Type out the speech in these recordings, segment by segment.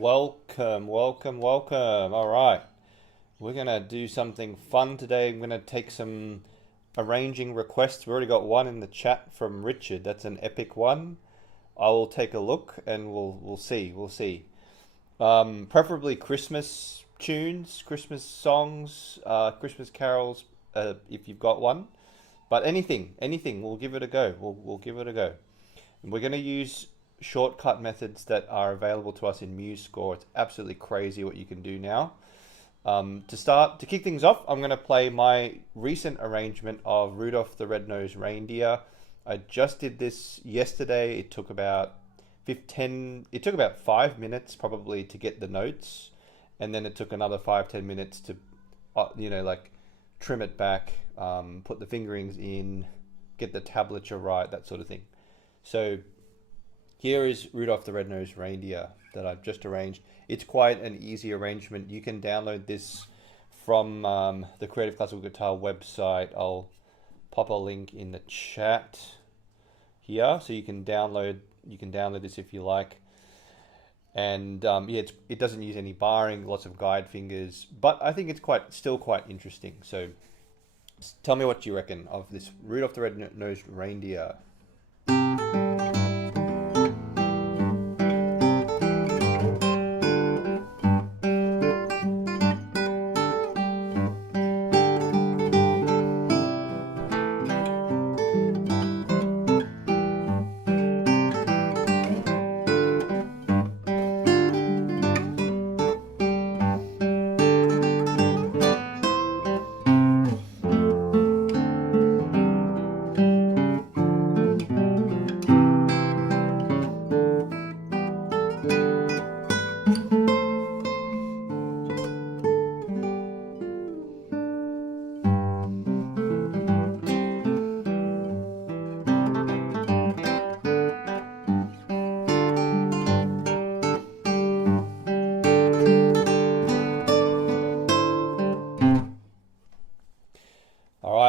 Welcome, welcome, welcome. All right. We're going to do something fun today. I'm going to take some arranging requests. We already got one in the chat from Richard. That's an epic one. I will take a look and we'll see. We'll see. Preferably Christmas tunes, Christmas songs, Christmas carols, if you've got one. But anything, we'll give it a go. We'll give it a go. And we're going to use shortcut methods that are available to us in MuseScore. It's absolutely crazy what you can do now. To kick things off, I'm going to play my recent arrangement of Rudolph the Red-Nosed Reindeer. I just did this yesterday. It took about 5 minutes probably to get the notes, and then it took another 5-10 minutes to like trim it back, put the fingerings in, get the tablature right, that sort of thing. So here is Rudolph the Red-Nosed Reindeer that I've just arranged. It's quite an easy arrangement. You can download this from the Creative Classical Guitar website. I'll pop a link in the chat here, so you can download this if you like. And it doesn't use any barring, lots of guide fingers, but I think it's still quite interesting. So tell me what you reckon of this Rudolph the Red-Nosed Reindeer.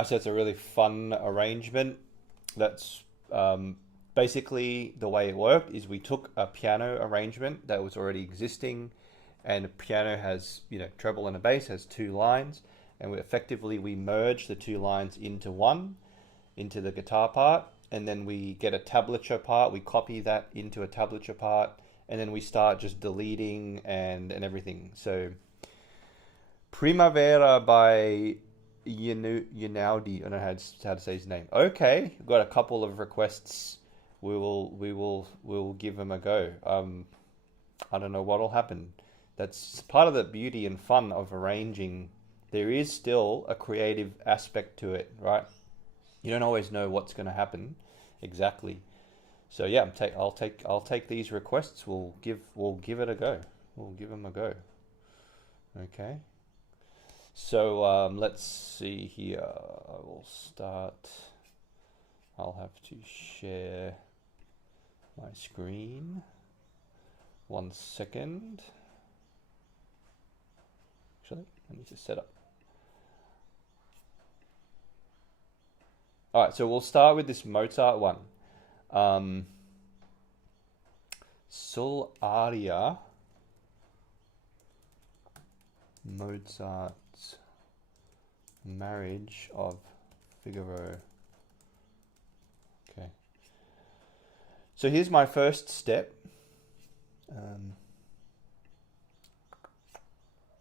So it's a really fun arrangement. That's basically the way it worked. Is we took a piano arrangement that was already existing, and a piano has treble and a bass, has two lines, and we merge the two lines into the guitar part, and then we get a tablature part. We copy that into a tablature part, and then we start just deleting and everything. So Primavera by Yanaudi, I don't know how to say his name. Okay, we've got a couple of requests. We'll give them a go. I don't know what'll happen. That's part of the beauty and fun of arranging. There is still a creative aspect to it, right? You don't always know what's going to happen exactly. So yeah, I'll take these requests. We'll give it a go. We'll give them a go. Okay. So let's see here. I will start. I'll have to share my screen. 1 second. Actually, I need to set up. All right, so we'll start with this Mozart one. Sol aria. Mozart. Marriage of Figaro. Okay. So here's my first step. You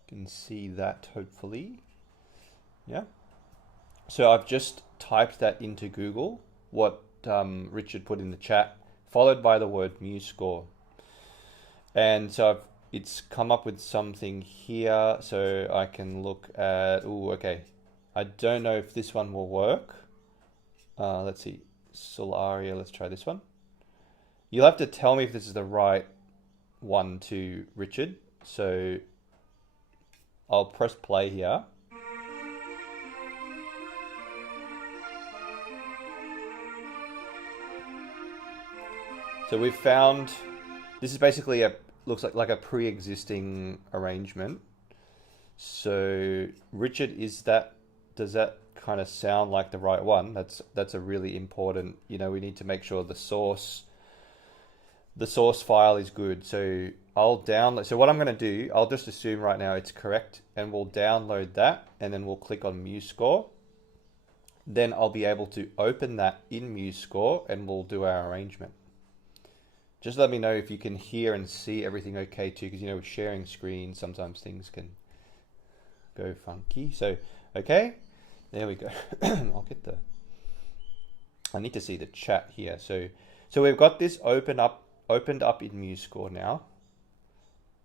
can see that hopefully. Yeah. So I've just typed that into Google, what Richard put in the chat, followed by the word MuseScore. And so it's come up with something here, so I can look at, okay. I don't know if this one will work. Let's see, Sol aria, let's try this one. You'll have to tell me if this is the right one to Richard. So I'll press play here. So we've found, this is basically looks like a pre-existing arrangement. So Richard, does that kind of sound like the right one? That's a really important, we need to make sure the source file is good. So I'll download. So what I'm going to do, I'll just assume right now it's correct, and we'll download that, and then we'll click on MuseScore. Then I'll be able to open that in MuseScore, and we'll do our arrangement. Just let me know if you can hear and see everything okay too, because you know with sharing screens, sometimes things can go funky. So, okay, there we go. I need to see the chat here. So we've got this opened up in MuseScore now,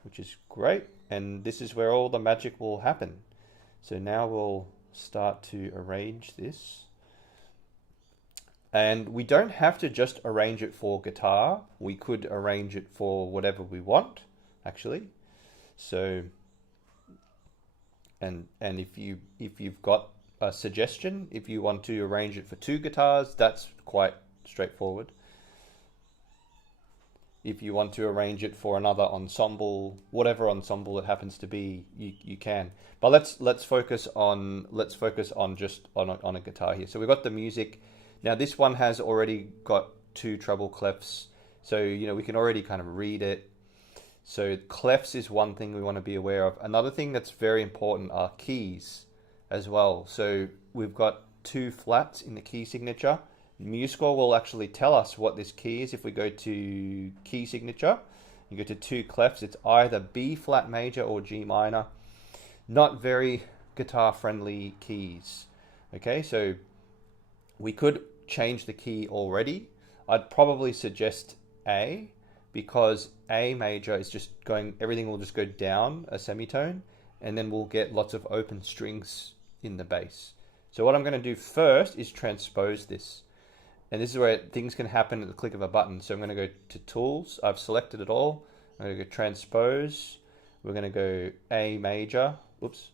which is great. And this is where all the magic will happen. So now we'll start to arrange this. And we don't have to just arrange it for guitar. We could arrange it for whatever we want, actually. So, and if you've got a suggestion, if you want to arrange it for 2 guitars, that's quite straightforward. If you want to arrange it for another ensemble, whatever ensemble it happens to be, you can. But let's focus on just on a guitar here. So we've got the music. Now this one has already got 2 treble clefs, so you know we can already kind of read it. So clefs is one thing we want to be aware of. Another thing that's very important are keys as well. So we've got 2 flats in the key signature. MuseScore will actually tell us what this key is. If we go to key signature, you go to 2 clefs, it's either B flat major or G minor. Not very guitar friendly keys. Okay, so we could change the key already. I'd probably suggest A, because A major is just going, everything will just go down a semitone, and then we'll get lots of open strings in the bass. So what I'm going to do first is transpose this. And this is where things can happen at the click of a button. So I'm going to go to Tools. I've selected it all. I'm going to go Transpose. We're going to go A major. Oops.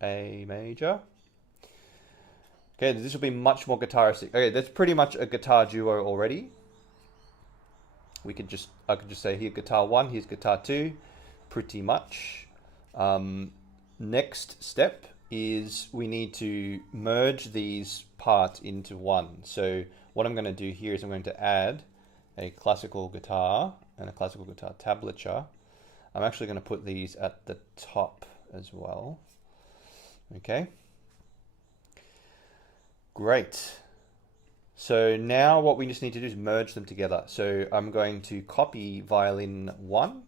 A major. Okay, this will be much more guitaristic. Okay, that's pretty much a guitar duo already. I could just say here guitar 1, here's guitar 2, pretty much. Next step is we need to merge these parts into one. So what I'm going to do here is I'm going to add a classical guitar and a classical guitar tablature. I'm actually going to put these at the top as well. Okay. Great. So now what we just need to do is merge them together. So I'm going to copy violin 1,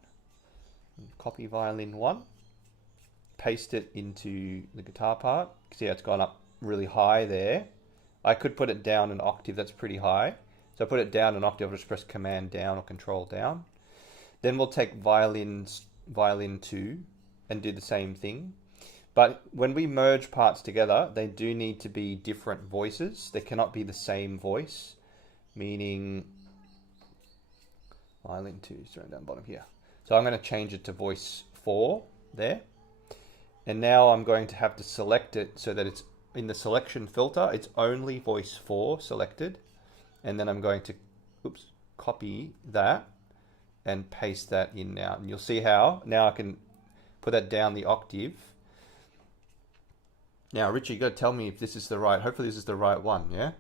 paste it into the guitar part. See how it's gone up really high there. I could put it down an octave, that's pretty high. So I put it down an octave, I'll just press Command down or Control down. Then we'll take violin 2 and do the same thing. But when we merge parts together, they do need to be different voices. They cannot be the same voice, meaning violin 2 is down bottom here. So I'm going to change it to voice 4 there. And now I'm going to have to select it so that it's in the selection filter, it's only voice 4 selected. And then I'm going to copy that and paste that in now. And you'll see how now I can put that down the octave. Now, Richie, you got to tell me if this is the right. Hopefully, this is the right one. Yeah,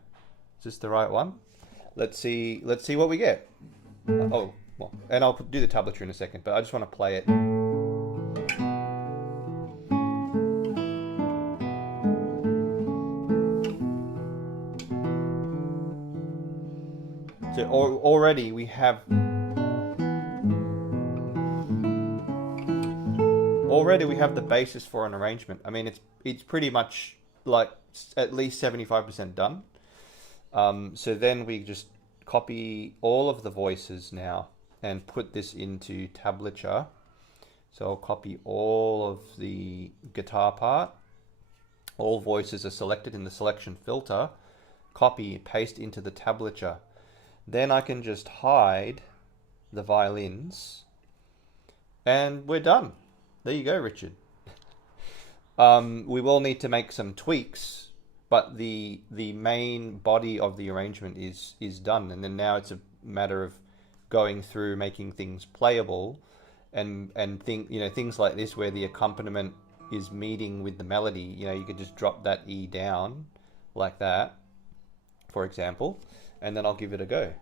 is this the right one? Let's see. Let's see what we get. Oh, well, and I'll do the tablature in a second, but I just want to play it. So already we have. Already we have the basis for an arrangement. I mean, it's pretty much like at least 75% done. So then we just copy all of the voices now and put this into tablature. So I'll copy all of the guitar part. All voices are selected in the selection filter. Copy, paste into the tablature. Then I can just hide the violins and we're done. There you go, Richard. We will need to make some tweaks, but the main body of the arrangement is done, and then now it's a matter of going through making things playable, and things like this where the accompaniment is meeting with the melody. You know, you could just drop that E down like that, for example, and then I'll give it a go.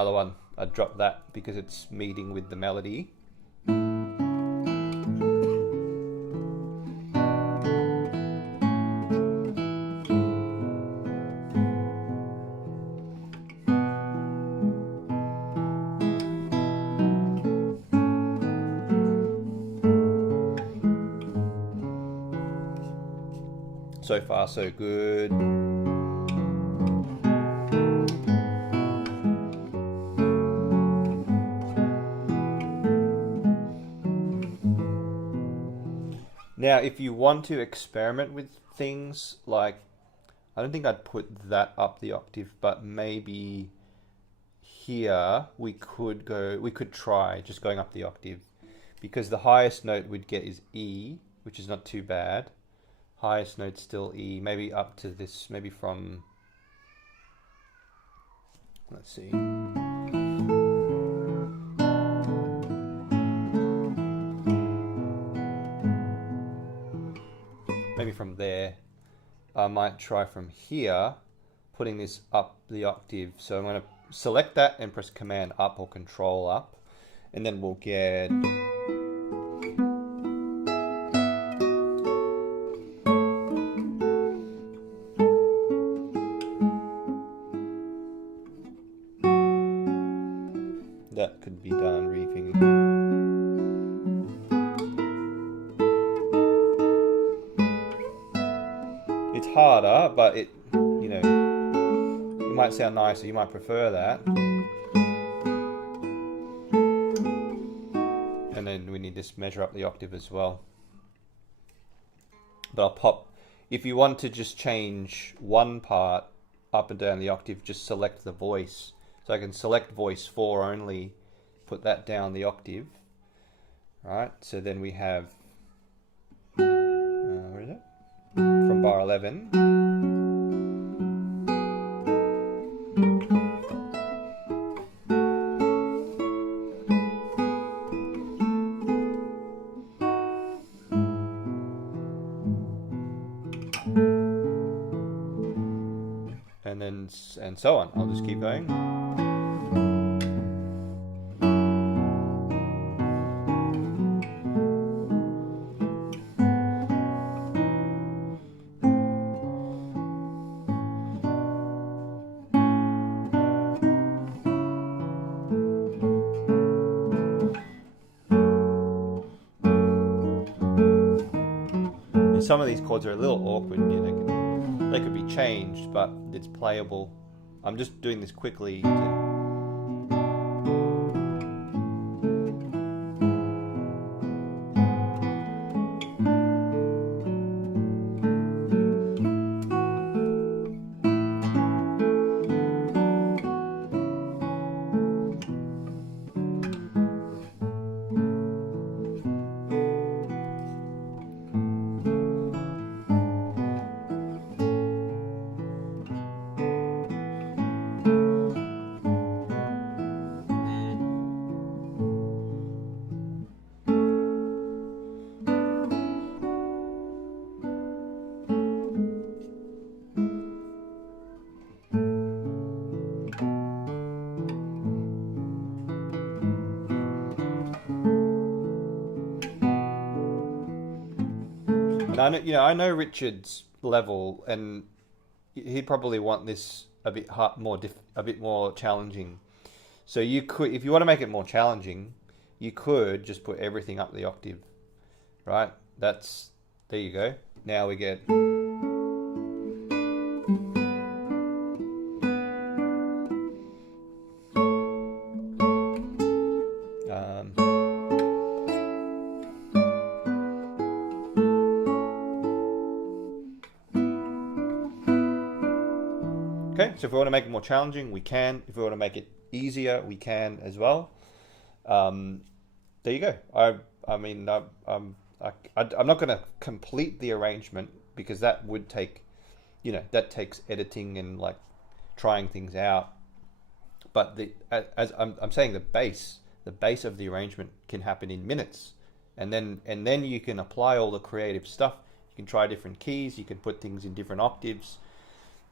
another one. I dropped that because it's meeting with the melody. So far, so good. Now, if you want to experiment with things, like, I don't think I'd put that up the octave, but maybe here we could try just going up the octave, because the highest note we'd get is E, which is not too bad. Highest note still E, maybe up to this, maybe from, let's see. Maybe from there. I might try from here, putting this up the octave. So I'm going to select that and press Command up or Control up, and then we'll get... That could be done reefing. It's harder, but it, it might sound nicer. You might prefer that. And then we need to measure up the octave as well. But I'll pop, if you want to just change one part up and down the octave, just select the voice. So I can select voice 4 only, put that down the octave. Right, so then we have, where is it? From bar 11. And so on. I'll just keep going. And some of these chords are a little awkward. They could be changed, but it's playable. I'm just doing this quickly. I know Richard's level, and he'd probably want this a bit more challenging. So you could, if you want to make it more challenging, you could just put everything up the octave, right? There you go. Now we get. Okay, so if we want to make it more challenging, we can. If we want to make it easier, we can as well. There you go. I'm not going to complete the arrangement because that would take, that takes editing and like trying things out. But as I'm saying, the base of the arrangement can happen in minutes, and then you can apply all the creative stuff. You can try different keys. You can put things in different octaves.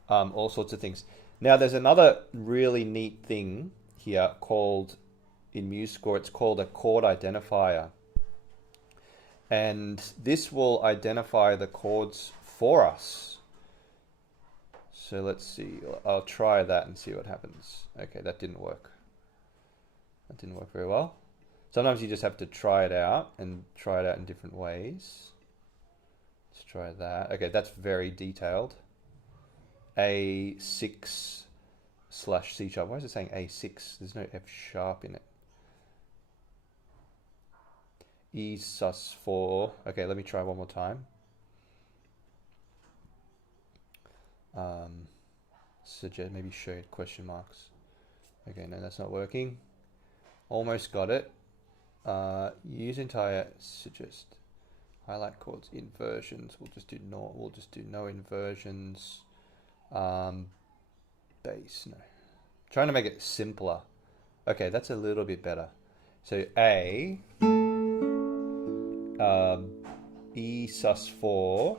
All sorts of things. Now, there's another really neat thing here called, in MuseScore, it's called a chord identifier. And this will identify the chords for us. So let's see, I'll try that and see what happens. Okay, that didn't work. That didn't work very well. Sometimes you just have to try it out and try it out in different ways. Let's try that. Okay, that's very detailed. A6 / C sharp. Why is it saying A6? There's no F sharp in it. E sus4. Okay, let me try one more time. Suggest maybe show question marks. Okay, no, that's not working. Almost got it. Use entire suggest highlight chords inversions. We'll just do no inversions. Bass, no. Trying to make it simpler. Okay, that's a little bit better. So A, E sus4.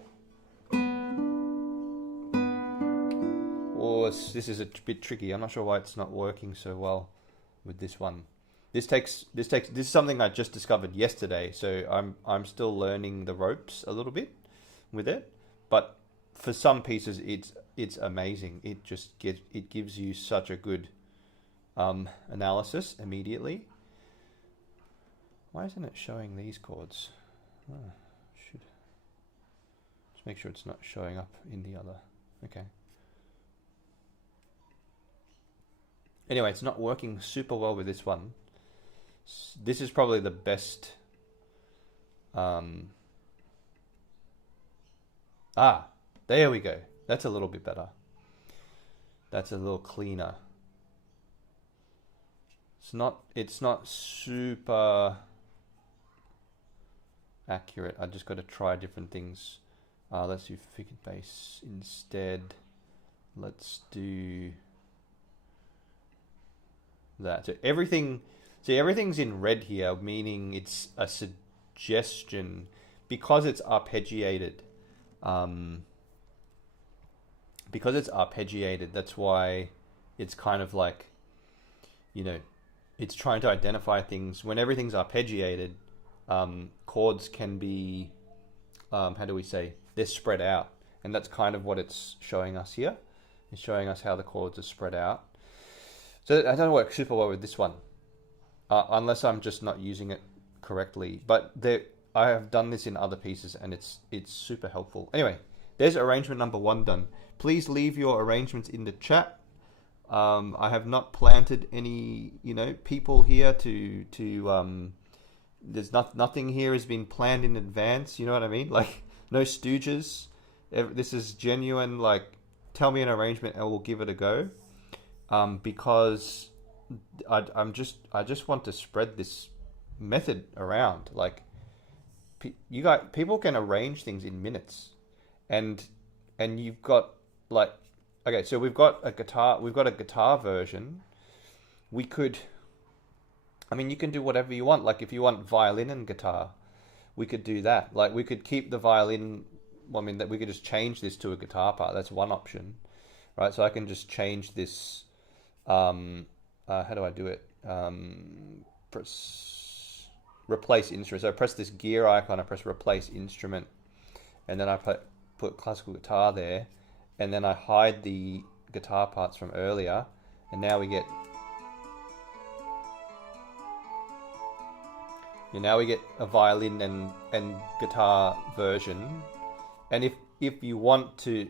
Oh, this is a bit tricky. I'm not sure why it's not working so well with this one. This is something I just discovered yesterday, so I'm still learning the ropes a little bit with it. But for some pieces, it's amazing. It gives you such a good analysis immediately. Why isn't it showing these chords? Oh, should just make sure it's not showing up in the other. Okay. Anyway, it's not working super well with this one. This is probably the best. There we go. That's a little bit better. That's a little cleaner. It's not super accurate. I just got to try different things. Let's do figure bass instead. Let's do that. So everything's in red here, meaning it's a suggestion because it's arpeggiated. Because it's arpeggiated, that's why it's kind of like, it's trying to identify things. When everything's arpeggiated, chords can be, how do we say, they're spread out. And that's kind of what it's showing us here. It's showing us how the chords are spread out. So I don't work super well with this one, unless I'm just not using it correctly. But I have done this in other pieces, and it's super helpful. Anyway, there's arrangement number 1 done. Please leave your arrangements in the chat. I have not planted any, people here to there's nothing here has been planned in advance. You know what I mean? Like, no stooges. This is genuine. Like, tell me an arrangement and we'll give it a go. Because I just want to spread this method around. Like, people can arrange things in minutes, and you've got like, okay, so we've got a guitar version. You can do whatever you want. Like, if you want violin and guitar, we could do that. Like, we could keep the violin. That we could just change this to a guitar part. That's one option, right? So I can just change this. How do I do it? Press replace instrument. So I press this gear icon. I press replace instrument, and then I put classical guitar there, and then I hide the guitar parts from earlier, and now we get. Now we get a violin and guitar version, and if you want to,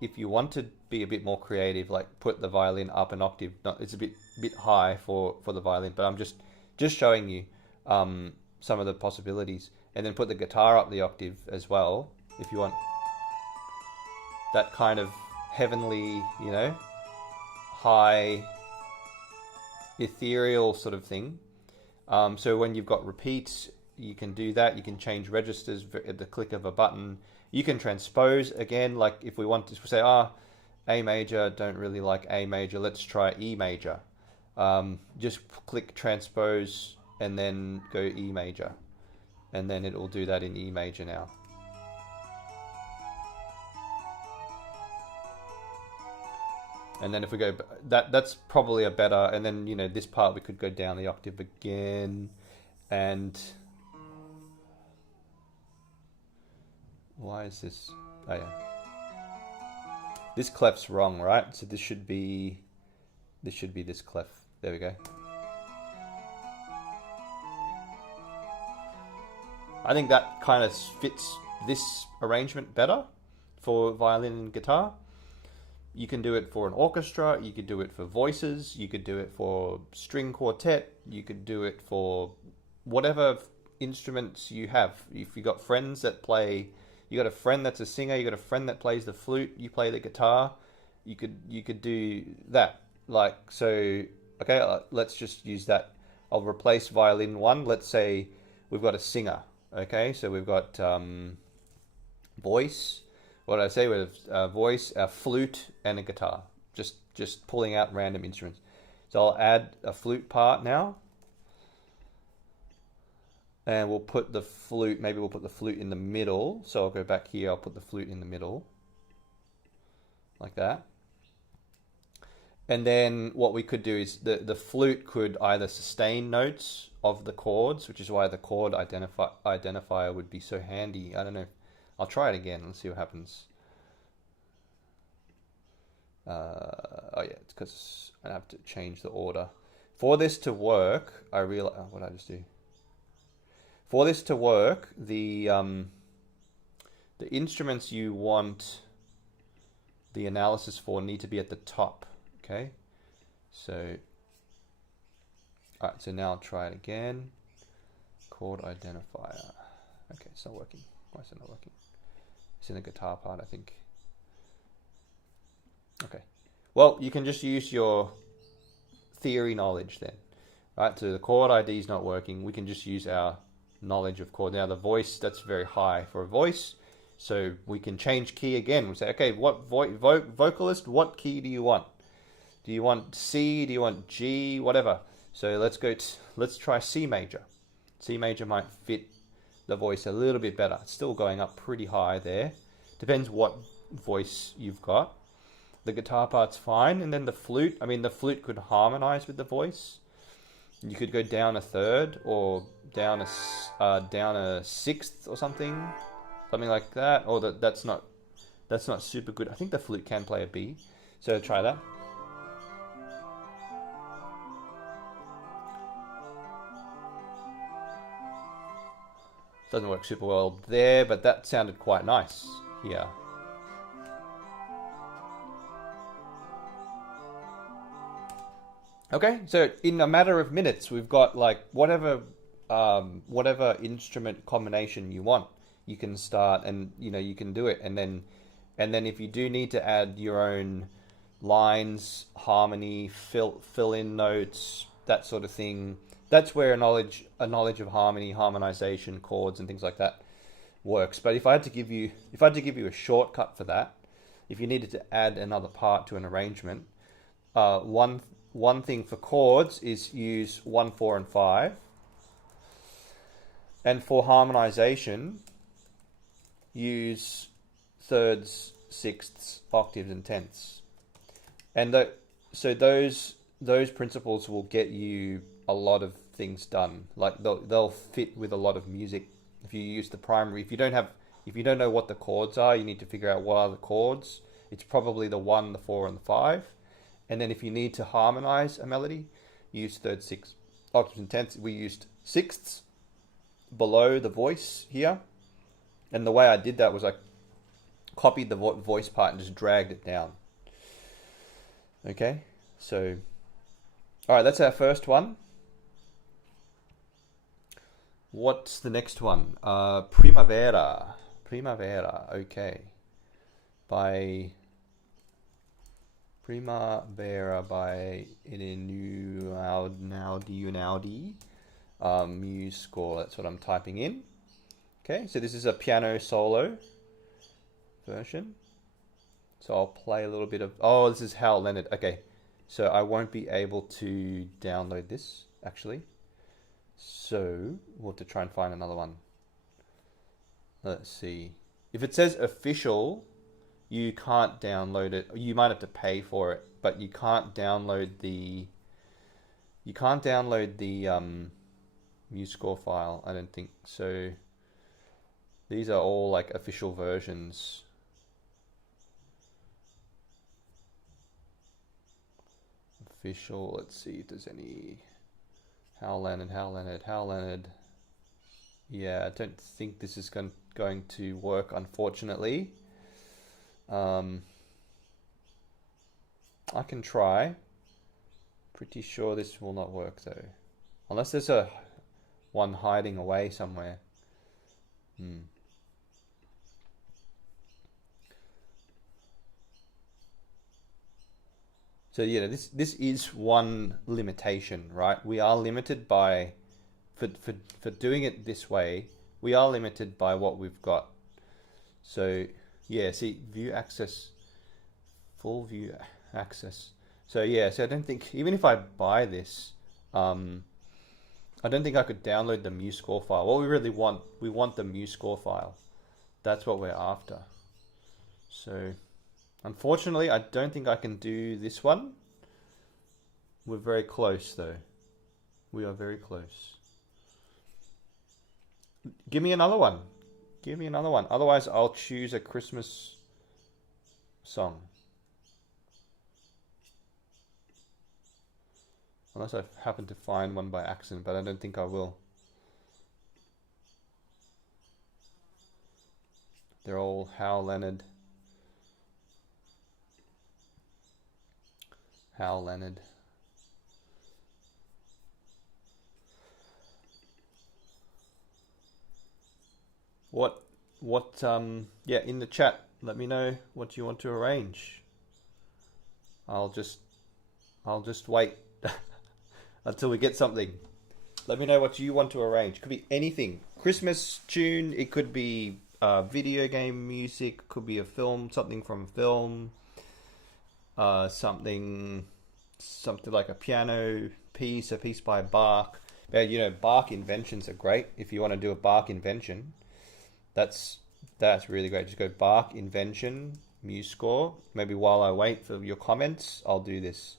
if you want to be a bit more creative, like put the violin up an octave. It's a bit high for the violin, but I'm just showing you some of the possibilities, and then put the guitar up the octave as well if you want that kind of heavenly, high ethereal sort of thing. So when you've got repeats, you can do that. You can change registers at the click of a button. You can transpose again, like if we want to say, A major, don't really like A major, let's try E major. Just click transpose and then go E major. And then it will do that in E major now. And then if we go, that's probably a better, and then, you know, this part we could go down the octave again, and why is this? Oh yeah. This clef's wrong, right? So this should be this clef. There we go. I think that kind of fits this arrangement better for violin and guitar. You can do it for an orchestra, you could do it for voices, you could do it for string quartet, you could do it for whatever instruments you have. If you got friends that play, you got a friend that's a singer, you got a friend that plays the flute, you play the guitar, you could do that. Like, so, okay, let's just use that. I'll replace violin 1. Let's say we've got a singer. Okay, so we've got voice. What did I say? We have a voice, a flute, and a guitar. Just pulling out random instruments. So I'll add a flute part now. And we'll put the flute, maybe we'll put the flute in the middle. So I'll go back here, I'll put the flute in the middle. Like that. And then what we could do is the flute could either sustain notes of the chords, which is why the chord identifier would be so handy. I don't know. I'll try it again. Let's see what happens. Oh yeah, it's because I have to change the order. For this to work, I realize, what did I just do? For this to work, the instruments you want the analysis for need to be at the top. Okay, so all right. So now I'll try it again. Chord identifier. Okay, it's not working. Why is it not working? It's in the guitar part, I think. Okay. Well, you can just use your theory knowledge then, right? So the chord ID is not working. We can just use our knowledge of chord. Now the voice, that's very high for a voice. So we can change key again. We say, okay, what vocalist, what key do you want? Do you want C? Do you want G? Whatever. So let's try C major. C major might fit the voice a little bit better. It's still going up pretty high there. Depends what voice you've got. The guitar part's fine, and then the flute. I mean, the flute could harmonize with the voice. You could go down a third or down a sixth or something like that. Or that's not super good. I think the flute can play a B, so try that. Doesn't work super well there, but that sounded quite nice here. Okay, so in a matter of minutes, we've got like whatever instrument combination you want. You can start, and you know you can do it, and then if you do need to add your own lines, harmony, fill in notes, that sort of thing. That's where a knowledge of harmony, harmonization, chords, and things like that works. But if I had to give you a shortcut for that, if you needed to add another part to an arrangement, one thing for chords is use 1, 4, and 5, and for harmonization, use thirds, sixths, octaves, and tenths. And so those principles will get you a lot of things done. Like they'll fit with a lot of music. If you use the primary, if you don't know what the chords are, you need to figure out what are the chords. It's probably the 1, the 4, and the 5. And then if you need to harmonize a melody, use thirds, sixths, octaves, and tenths. We used sixths below the voice here. And the way I did that was I copied the voice part and just dragged it down. Okay, so all right, that's our first one. What's the next one? Primavera. Okay. By Primavera by Einaudi. MuseScore. That's what I'm typing in. Okay, so this is a piano solo version. So I'll play a little bit of. Oh, this is Hal Leonard. Okay, so I won't be able to download this actually. So we'll have to try and find another one. Let's see. If it says official, you can't download it. You might have to pay for it, but you can't download the MuseScore file, I don't think. So these are all like official versions. Official, let's see if there's any. Hal Leonard. Yeah, I don't think this is going to work, unfortunately. I can try. Pretty sure this will not work though. Unless there's a one hiding away somewhere. So yeah, this is one limitation, right? We are limited by for doing it this way, we are limited by what we've got. So yeah, see, view access, full view access. So yeah, so I don't think, even if I buy this, I don't think I could download the MuseScore file. What we really want, we want the MuseScore file. That's what we're after. So unfortunately, I don't think I can do this one. We're very close though. We are very close. Give me another one. Give me another one. Otherwise, I'll choose a Christmas song. Unless I happen to find one by accident, but I don't think I will. They're all Hal Leonard. Hal Leonard. Yeah, in the chat, let me know what you want to arrange. I'll just wait until we get something. Let me know what you want to arrange. Could be anything. Christmas tune, it could be video game music, could be a film, something from film, something like a piano piece, a piece by Bach. But, you know, Bach inventions are great. If you want to do a Bach invention, that's really great. Just go Bach invention, MuseScore. Maybe while I wait for your comments, I'll do this.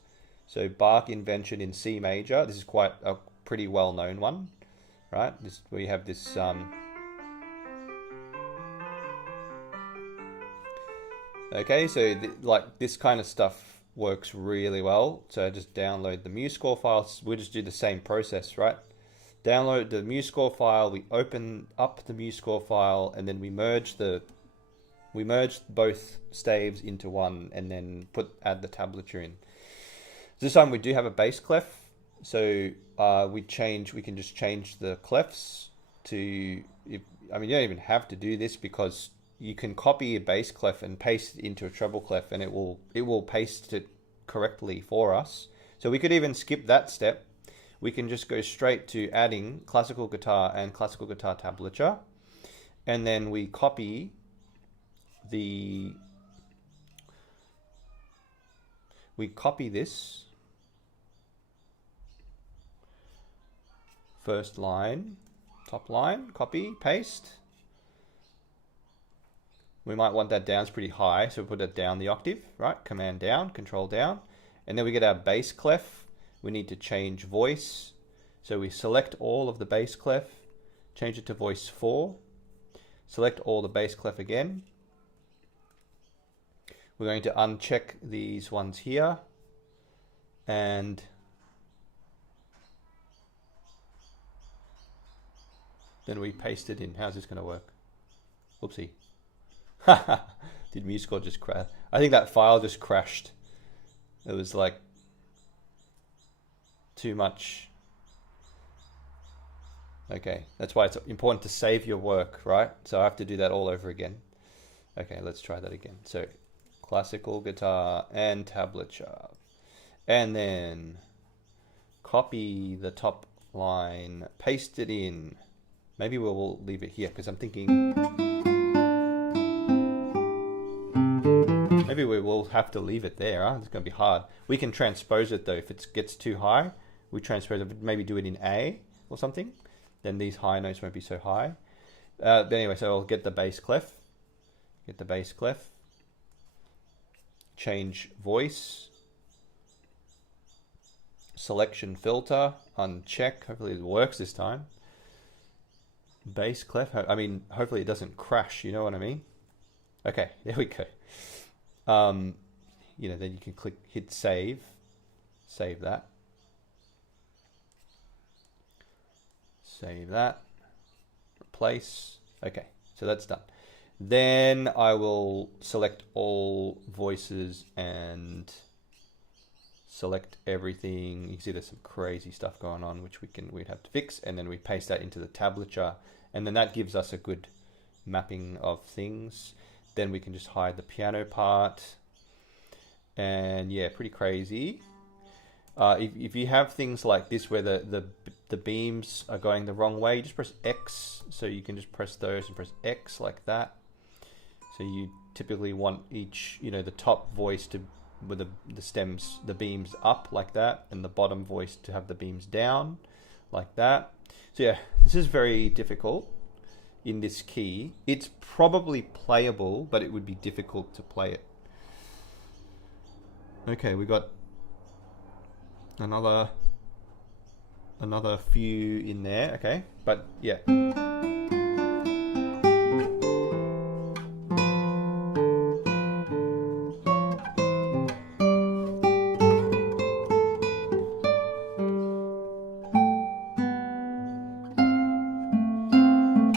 So Bach invention in C major. This is quite a pretty well-known one, right? We have this. Okay, so like this kind of stuff works really well. So just download the MuseScore files. We'll just do the same process, right? Download the MuseScore file, we open up the MuseScore file, and then we merge both staves into one, and then add the tablature in. This time we do have a bass clef, so we can just change the clefs to. You don't even have to do this, because you can copy a bass clef and paste it into a treble clef, and it will paste it correctly for us. So we could even skip that step. We can just go straight to adding classical guitar and classical guitar tablature, and then we copy this first line, top line, copy, paste. We might want that down, it's pretty high, so we put it down the octave, right? Command down, control down, and then we get our bass clef. We need to change voice. So we select all of the bass clef, change it to voice 4, select all the bass clef again. We're going to uncheck these ones here, and then we paste it in. How's this going to work? Whoopsie. Did MuseScore just crash? I think that file just crashed. It was like too much. Okay, that's why it's important to save your work, right? So I have to do that all over again. Okay, let's try that again. So classical guitar and tablature, and then copy the top line, paste it in. Maybe we'll leave it here, because I'm thinking maybe we will have to leave it there. Huh? It's going to be hard. We can transpose it though. If it gets too high, we transpose it. Maybe do it in A or something. Then these high notes won't be so high. But anyway, so I'll get the bass clef. Get the bass clef. change voice, selection filter, uncheck. Hopefully it works this time. Bass clef. I mean, hopefully it doesn't crash. You know what I mean? Okay, there we go. You know, then you can hit save. Save that. Save that. Replace. Okay, so that's done. Then I will select all voices and select everything. You can see there's some crazy stuff going on, which we'd have to fix, and then we paste that into the tablature, and then that gives us a good mapping of things. Then we can just hide the piano part, and yeah, pretty crazy. If you have things like this where the beams are going the wrong way, just press X. So you can just press those and press X like that. So you typically want each, you know, the top voice to with the stems, the beams up like that, and the bottom voice to have the beams down like that. So yeah, this is very difficult in this key. It's probably playable, but it would be difficult to play it. Okay, we got another few in there. Okay, but yeah.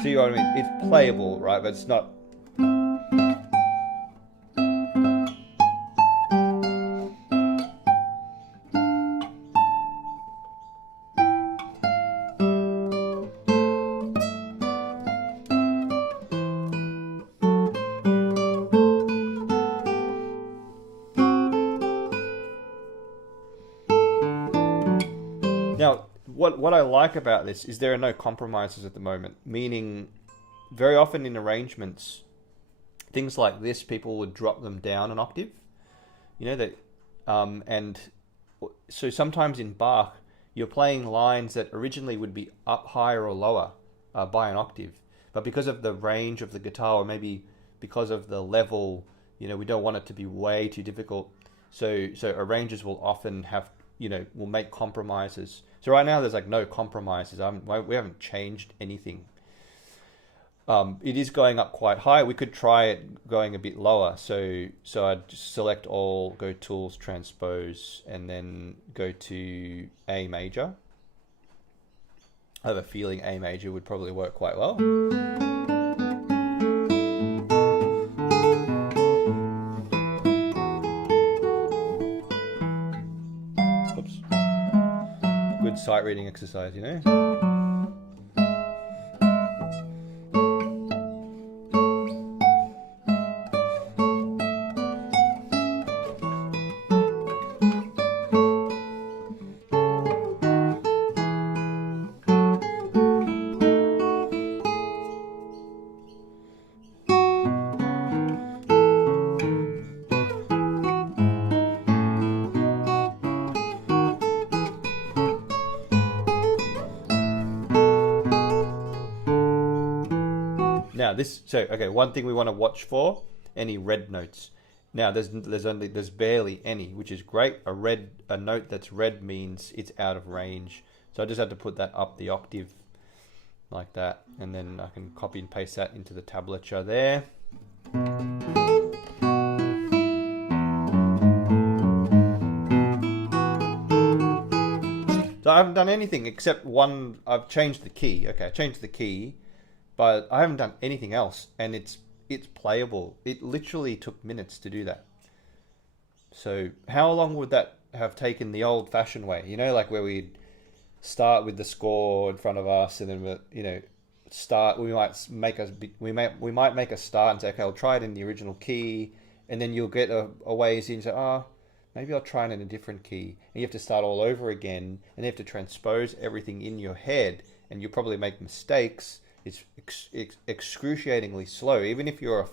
See what I mean? It's playable, right? But it's not. Now, what I like about this is there are no compromises at the moment, meaning very often in arrangements, things like this, people would drop them down an octave, you know, that, and so sometimes in Bach, you're playing lines that originally would be up higher or lower by an octave, but because of the range of the guitar, or maybe because of the level, you know, we don't want it to be way too difficult. So arrangers will often have, you know, will make compromises. So right now there's like no compromises. We haven't changed anything. It is going up quite high. We could try it going a bit lower. So I'd just select all, go tools, transpose, and then go to A major. I have a feeling A major would probably work quite well. Oops. Good sight reading exercise, you know? Now okay, one thing we want to watch for, any red notes. Now there's barely any, which is great. A note that's red means it's out of range. So I just have to put that up the octave like that, and then I can copy and paste that into the tablature there. So I haven't done anything except one. I've changed the key. Okay, I changed the key, but I haven't done anything else, and it's playable. It literally took minutes to do that. So how long would that have taken the old-fashioned way? You know, like where we'd start with the score in front of us, and then start. We might make a start and say, okay, I'll try it in the original key, and then you'll get a ways in and say, maybe I'll try it in a different key, and you have to start all over again, and you have to transpose everything in your head, and you'll probably make mistakes. It's excruciatingly slow. Even if you're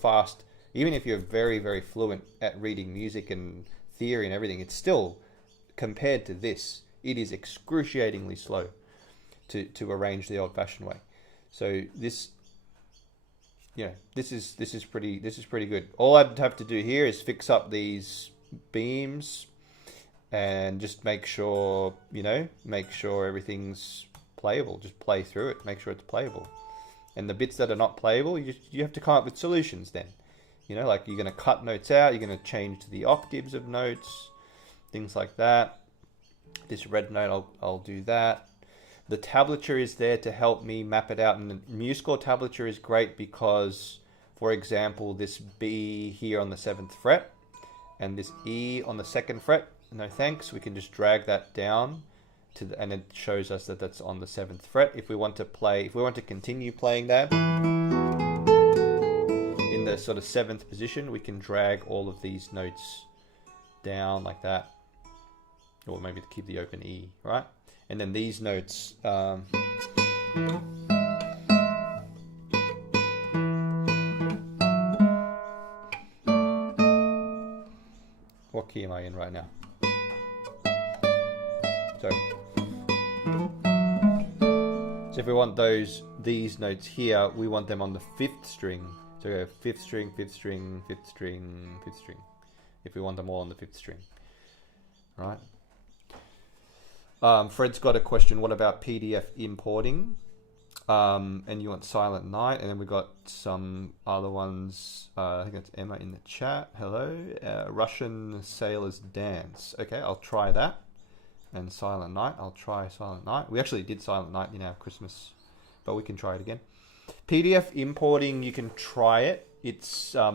very, very fluent at reading music and theory and everything, it's still, compared to this, it is excruciatingly slow to arrange the old-fashioned way. So this is pretty good. All I'd have to do here is fix up these beams, and just make sure, make sure everything's playable. Just play through it, make sure it's playable. And the bits that are not playable, you have to come up with solutions then. Like you're going to cut notes out, you're going to change to the octaves of notes, things like that. This red note, I'll do that. The tablature is there to help me map it out, and the MuseScore tablature is great because, for example, this B here on the 7th fret and this E on the 2nd fret, no thanks, we can just drag that down and it shows us that that's on the 7th fret. If we want to continue playing that in the sort of 7th position, we can drag all of these notes down like that, or maybe to keep the open E, right? And then these notes, what key am I in right now? So if we want these notes here, we want them on the 5th string. So we go 5th string, 5th string, 5th string, 5th string. If we want them all on the 5th string, right? Fred's got a question. What about PDF importing? And you want Silent Night, and then we got some other ones. I think that's Emma in the chat. Hello. Russian Sailor's Dance. Okay, I'll try that. And Silent Night. I'll try Silent Night. We actually did Silent Night in our Christmas, but we can try it again. PDF importing, you can try it. It's a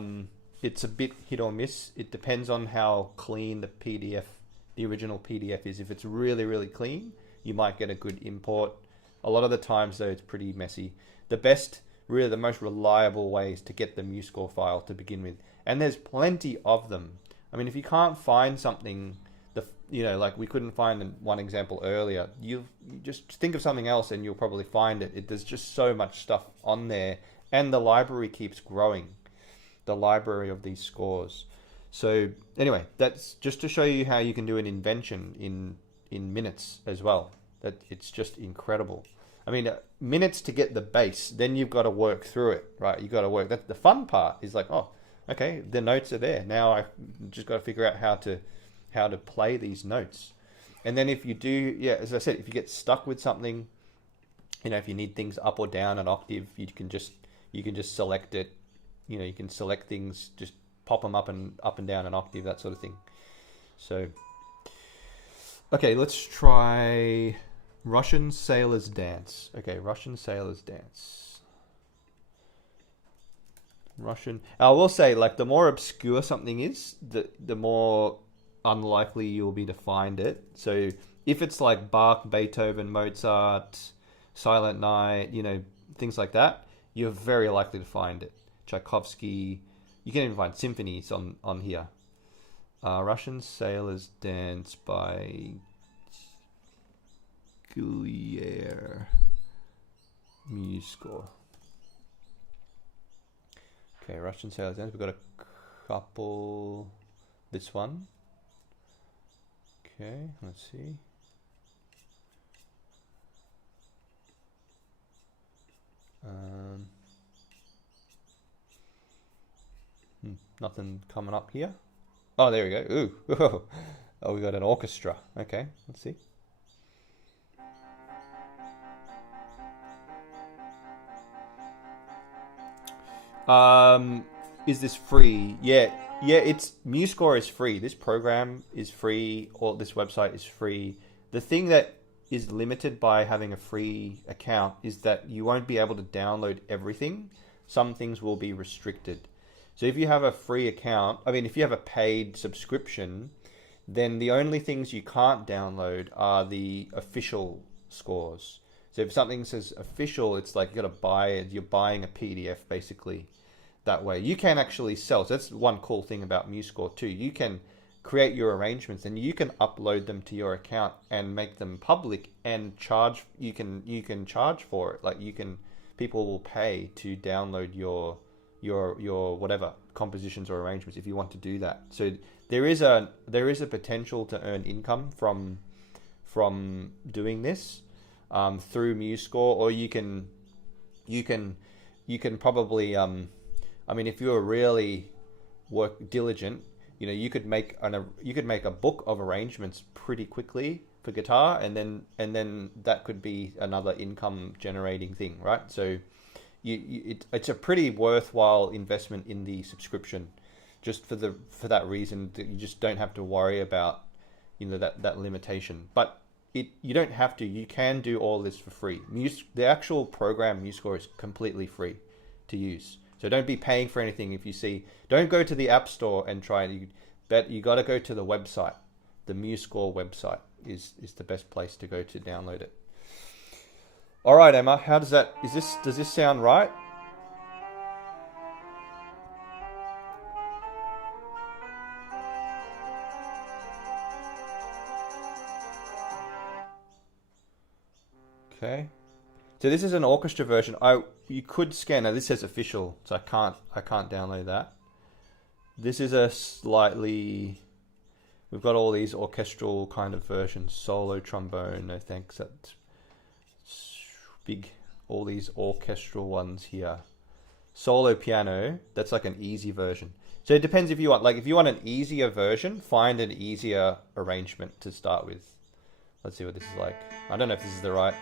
bit hit or miss. It depends on how clean the original PDF is. If it's really, really clean, you might get a good import. A lot of the times, though, it's pretty messy. The most reliable way is to get the MuseScore file to begin with. And there's plenty of them. I mean, if you can't find something, like we couldn't find one example earlier, you just think of something else and you'll probably find it. There's just so much stuff on there. And the library keeps growing, the library of these scores. So anyway, that's just to show you how you can do an invention in minutes as well. That it's just incredible. I mean, minutes to get the base, then you've got to work through it, right? You've got to work. That's the fun part. Is like, oh, okay, the notes are there. Now I just got to figure out how to play these notes. And then if you do, as I said, if you get stuck with something, if you need things up or down an octave, you can just select it. You can select things, just pop them up and down an octave, that sort of thing. So, okay, let's try Russian Sailor's Dance. Okay, Russian Sailor's Dance. Russian. I will say, like, the more obscure something is, the more unlikely you'll be to find it. So if it's like Bach, Beethoven, Mozart, Silent Night, things like that, you're very likely to find it. Tchaikovsky. You can even find symphonies on here. Russian Sailor's Dance by Guillier. MuseScore. Okay, Russian Sailor's Dance. We've got a couple. This one. Okay, let's see. Nothing coming up here. Oh, there we go. Ooh. Oh, we got an orchestra. Okay, let's see. Is this free? Yeah, it's MuseScore is free. This program is free, or this website is free. The thing that is limited by having a free account is that you won't be able to download everything. Some things will be restricted. So if you have a free account, if you have a paid subscription, then the only things you can't download are the official scores. So if something says official, it's like you got to buy it. You're buying a PDF basically. That way you can actually sell. So that's one cool thing about MuseScore too. You can create your arrangements and you can upload them to your account and make them public and charge. You can charge for it. Like people will pay to download your whatever compositions or arrangements if you want to do that. So there is a potential to earn income from doing this through MuseScore, or you can probably if you're really diligent, you know, you could make a book of arrangements pretty quickly for guitar, and then that could be another income generating thing, right? So it's a pretty worthwhile investment in the subscription, just for that reason that you just don't have to worry about, you know, that limitation. But you don't have to. You can do all this for free. The actual program MuseScore is completely free to use. So don't be paying for anything. If you see, don't go to the App Store and try it. You got to go to the website. The MuseScore website is the best place to go to download it. All right, Emma, how does this sound right? Okay. So this is an orchestra version. You could scan. Now this says official, so I can't download that. This is a slightly. We've got all these orchestral kind of versions. Solo trombone, no thanks. That's big. All these orchestral ones here. Solo piano. That's like an easy version. So it depends if you want. Like if you want an easier version, find an easier arrangement to start with. Let's see what this is like. I don't know if this is the right.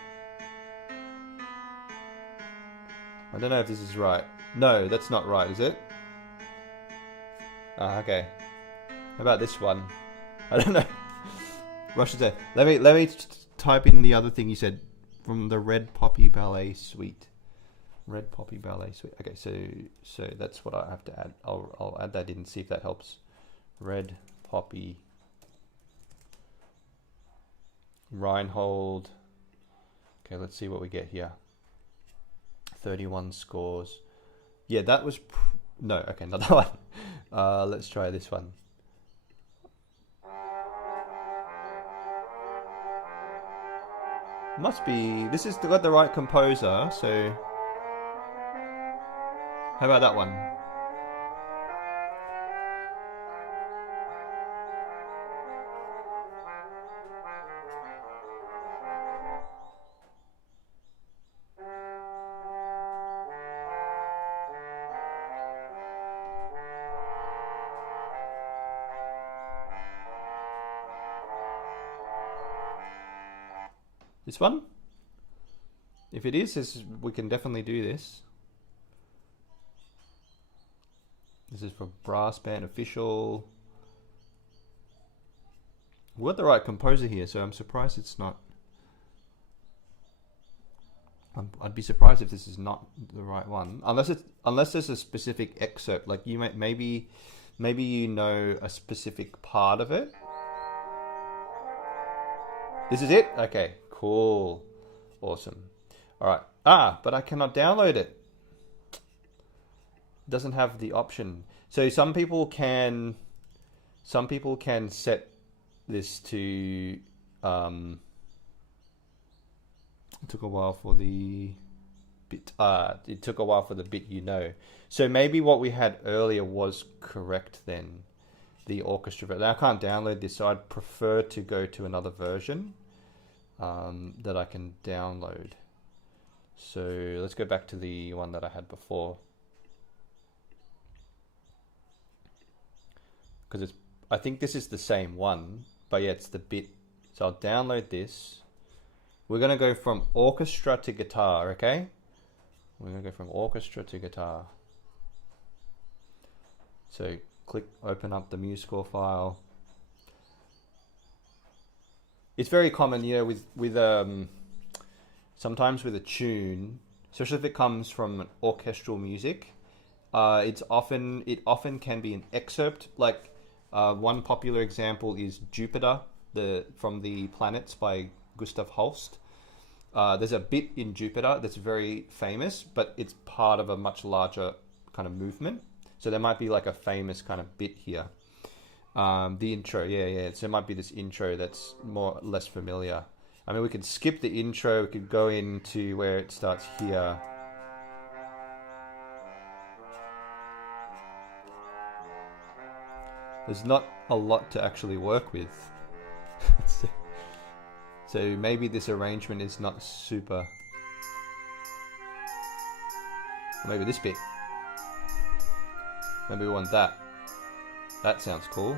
I don't know if this is right. No, that's not right, is it? Ah, okay. How about this one? I don't know. Rush there. Let me type in the other thing you said from the Red Poppy Ballet Suite. Red Poppy Ballet Suite. Okay, so that's what I have to add. I'll add that in and see if that helps. Red Poppy Reinhold. Okay, let's see what we get here. 31 scores. Yeah, that was no. Okay, not that one. Let's try this one. Must be. This is got the right composer. So, how about that one? This one? If it is, we can definitely do this. This is for brass band official. We've got the right composer here, so I'm surprised it's not. I'd be surprised if this is not the right one, unless there's a specific excerpt. Like maybe you know a specific part of it. This is it? Okay, cool. Awesome. All right. But I cannot download it. It doesn't have the option. So some people can set this to it took a while for the bit you know. So maybe what we had earlier was correct then. The orchestra, but I can't download this, so I'd prefer to go to another version that I can download. So let's go back to the one that I had before, because I think this is the same one, but yeah, it's the bit. So I'll download this. We're gonna go from orchestra to guitar, okay? We're gonna go from orchestra to guitar. So click open up the MuseScore file. It's very common, you know, with sometimes with a tune, especially if it comes from orchestral music, it often can be an excerpt. Like one popular example is Jupiter, from the Planets by Gustav Holst. There's a bit in Jupiter that's very famous, but it's part of a much larger kind of movement. So there might be like a famous kind of bit here. The intro, yeah. So it might be this intro that's less familiar. I mean, we could skip the intro. We could go into where it starts here. There's not a lot to actually work with. So maybe this arrangement is not super. Maybe this bit. Maybe we want that. That sounds cool.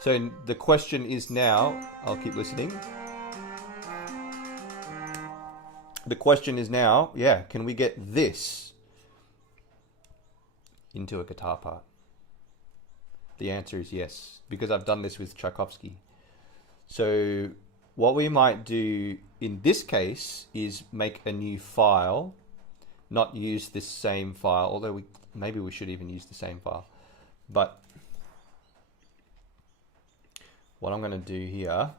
So the question is now, I'll keep listening. The question is now, yeah, can we get this into a guitar part? The answer is yes, because I've done this with Tchaikovsky. So what we might do in this case is make a new file, not use this same file, although maybe we should even use the same file. But what I'm going to do here,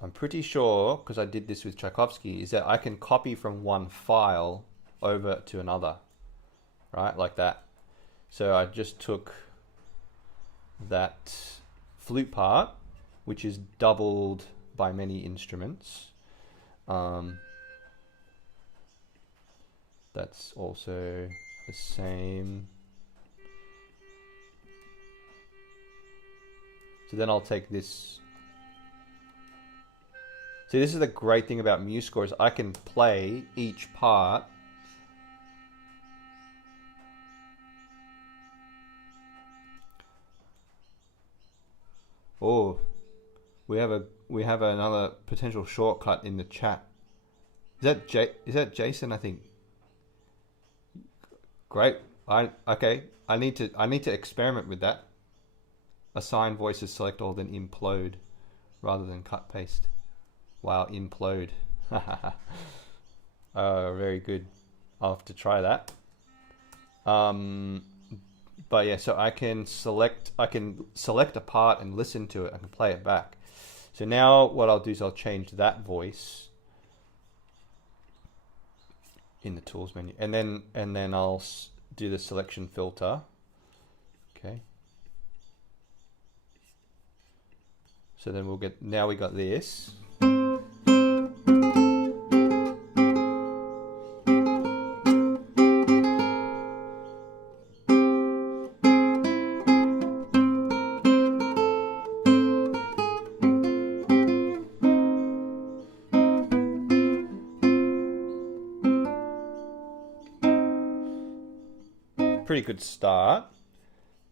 I'm pretty sure, because I did this with Tchaikovsky, is that I can copy from one file over to another, right? Like that. So I just took that flute part, which is doubled by many instruments. That's also the same. So then I'll take this. See, this is the great thing about MuseScore is I can play each part Oh, we have another potential shortcut in the chat. Is that Jason? I think. Great. Okay. I need to experiment with that. Assign voices, select all, then implode, rather than cut paste. Wow, implode. Very good. I'll have to try that. But yeah, so I can select a part and listen to it. I can play it back. So now what I'll do is I'll change that voice in the tools menu, and then I'll do the selection filter. Okay. So then we got this. Pretty good start.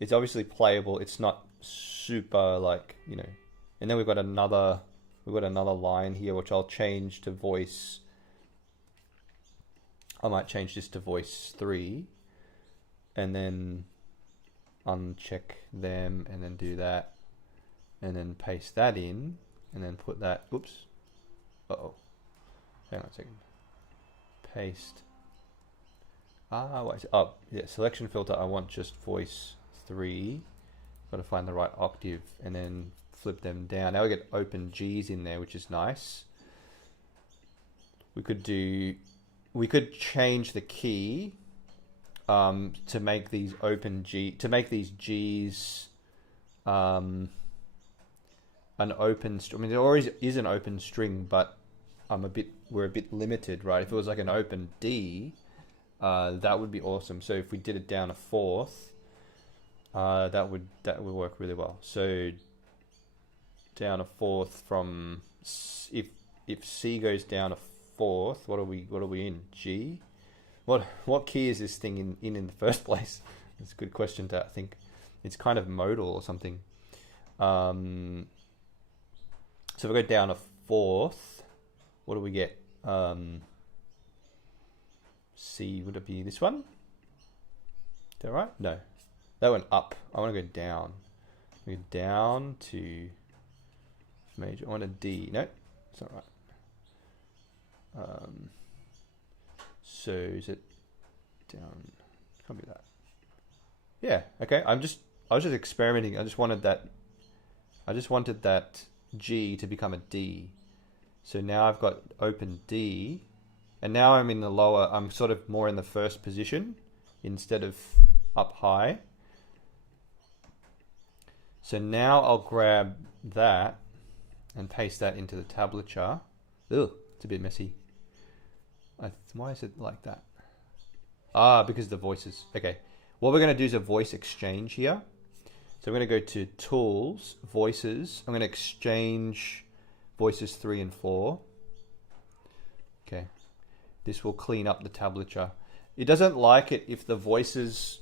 It's obviously playable. It's not super like, and then we've got another line here which I'll change to voice. I might change this to voice 3 and then uncheck them and then do that and then paste that in and then put that, oops. Uh-oh. Hang on a second. Paste. Oh, yeah, selection filter, I want just voice 3. Got to find the right octave and then flip them down. Now we get open G's in there, which is nice. We could change the key to make these G's an open string. I mean, there always is an open string, but we're a bit limited, right? If it was like an open D, that would be awesome. So if we did it down a fourth, that would work really well. So down a fourth from if C goes down a fourth, what are we in? G? What key is this thing in the first place? That's a good question to think. It's kind of modal or something. So if we go down a fourth, what do we get? C, would it be this one? Is that right? No. That went up. I want to go down. Go down to major. I want a D. No, it's not right. So is it down? Can't be that. Yeah. Okay. I was just experimenting. I just wanted that G to become a D. So now I've got open D, and now I'm in the lower. I'm sort of more in the first position instead of up high. So now I'll grab that and paste that into the tablature. Ugh, it's a bit messy. Why is it like that? Because the voices. Okay. What we're going to do is a voice exchange here. So I'm going to go to Tools, Voices. I'm going to exchange voices 3 and 4. Okay. This will clean up the tablature. It doesn't like it if the voices,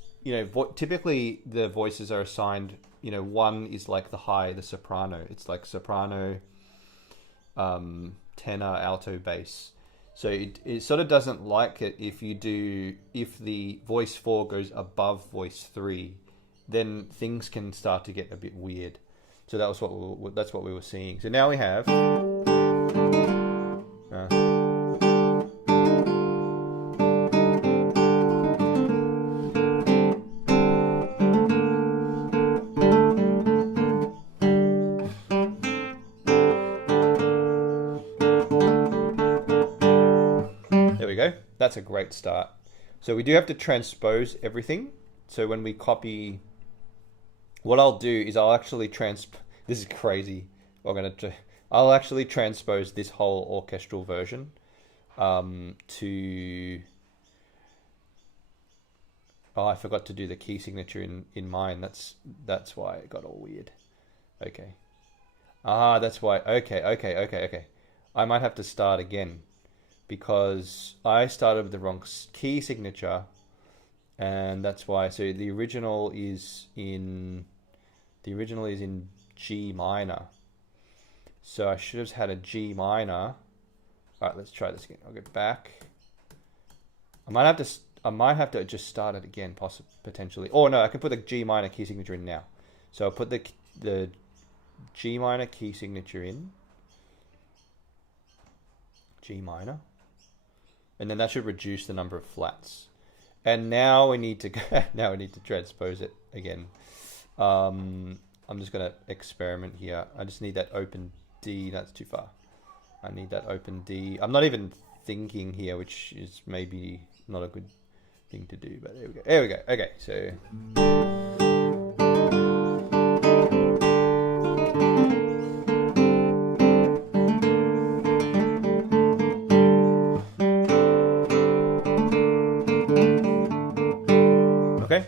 typically the voices are assigned, one is like the high, the soprano. It's like soprano, tenor, alto, bass. So it sort of doesn't like it if the voice 4 goes above voice 3, then things can start to get a bit weird. So that's what we were seeing. So now we have. There we go. That's a great start. So we do have to transpose everything. So when we copy, what I'll do is I'll actually this is crazy. I'll actually transpose this whole orchestral version to. Oh, I forgot to do the key signature in mine. That's why it got all weird. Okay. Ah, that's why. Okay. I might have to start again because I started with the wrong key signature, and that's why. So the original is in G minor. So I should have had a G minor. All right, let's try this again. I'll go back. I might have to just start it again, potentially. Or no, I can put the G minor key signature in now. So I'll put the G minor key signature in. G minor. And then that should reduce the number of flats. And now we need to transpose it again. I'm just going to experiment here. I just need that open D. That's too far. I need that open D. I'm not even thinking here, which is maybe not a good thing to do, but there we go. There we go. Okay, so. Okay,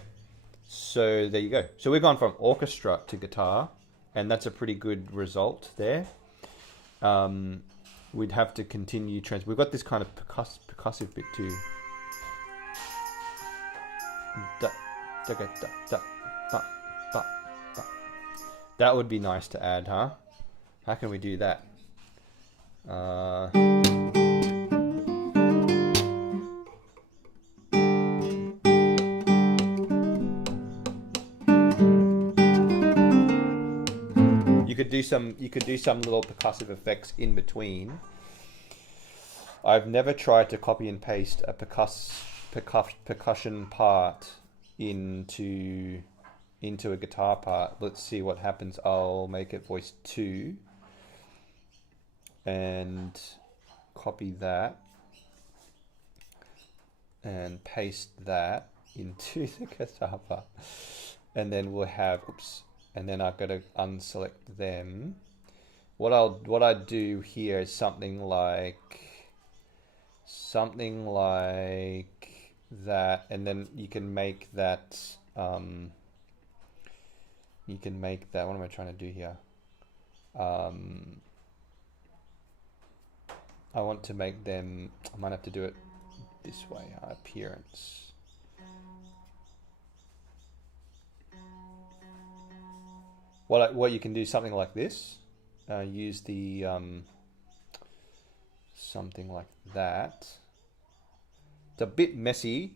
so there you go. So we've gone from orchestra to guitar, and that's a pretty good result there. We'd have to continue we've got this kind of percussive bit too. That would be nice to add, huh? How can we do that? You could do some little percussive effects in between. I've never tried to copy and paste a percussion part into a guitar part. Let's see what happens. I'll make it voice 2 and copy that and paste that into the guitar part, and then we'll have and then I've got to unselect them. What I do here is something like that, and then you can make that. What am I trying to do here? I want to make them. I might have to do it this way. Appearance. What you can do something like this. Use the something like that. It's a bit messy.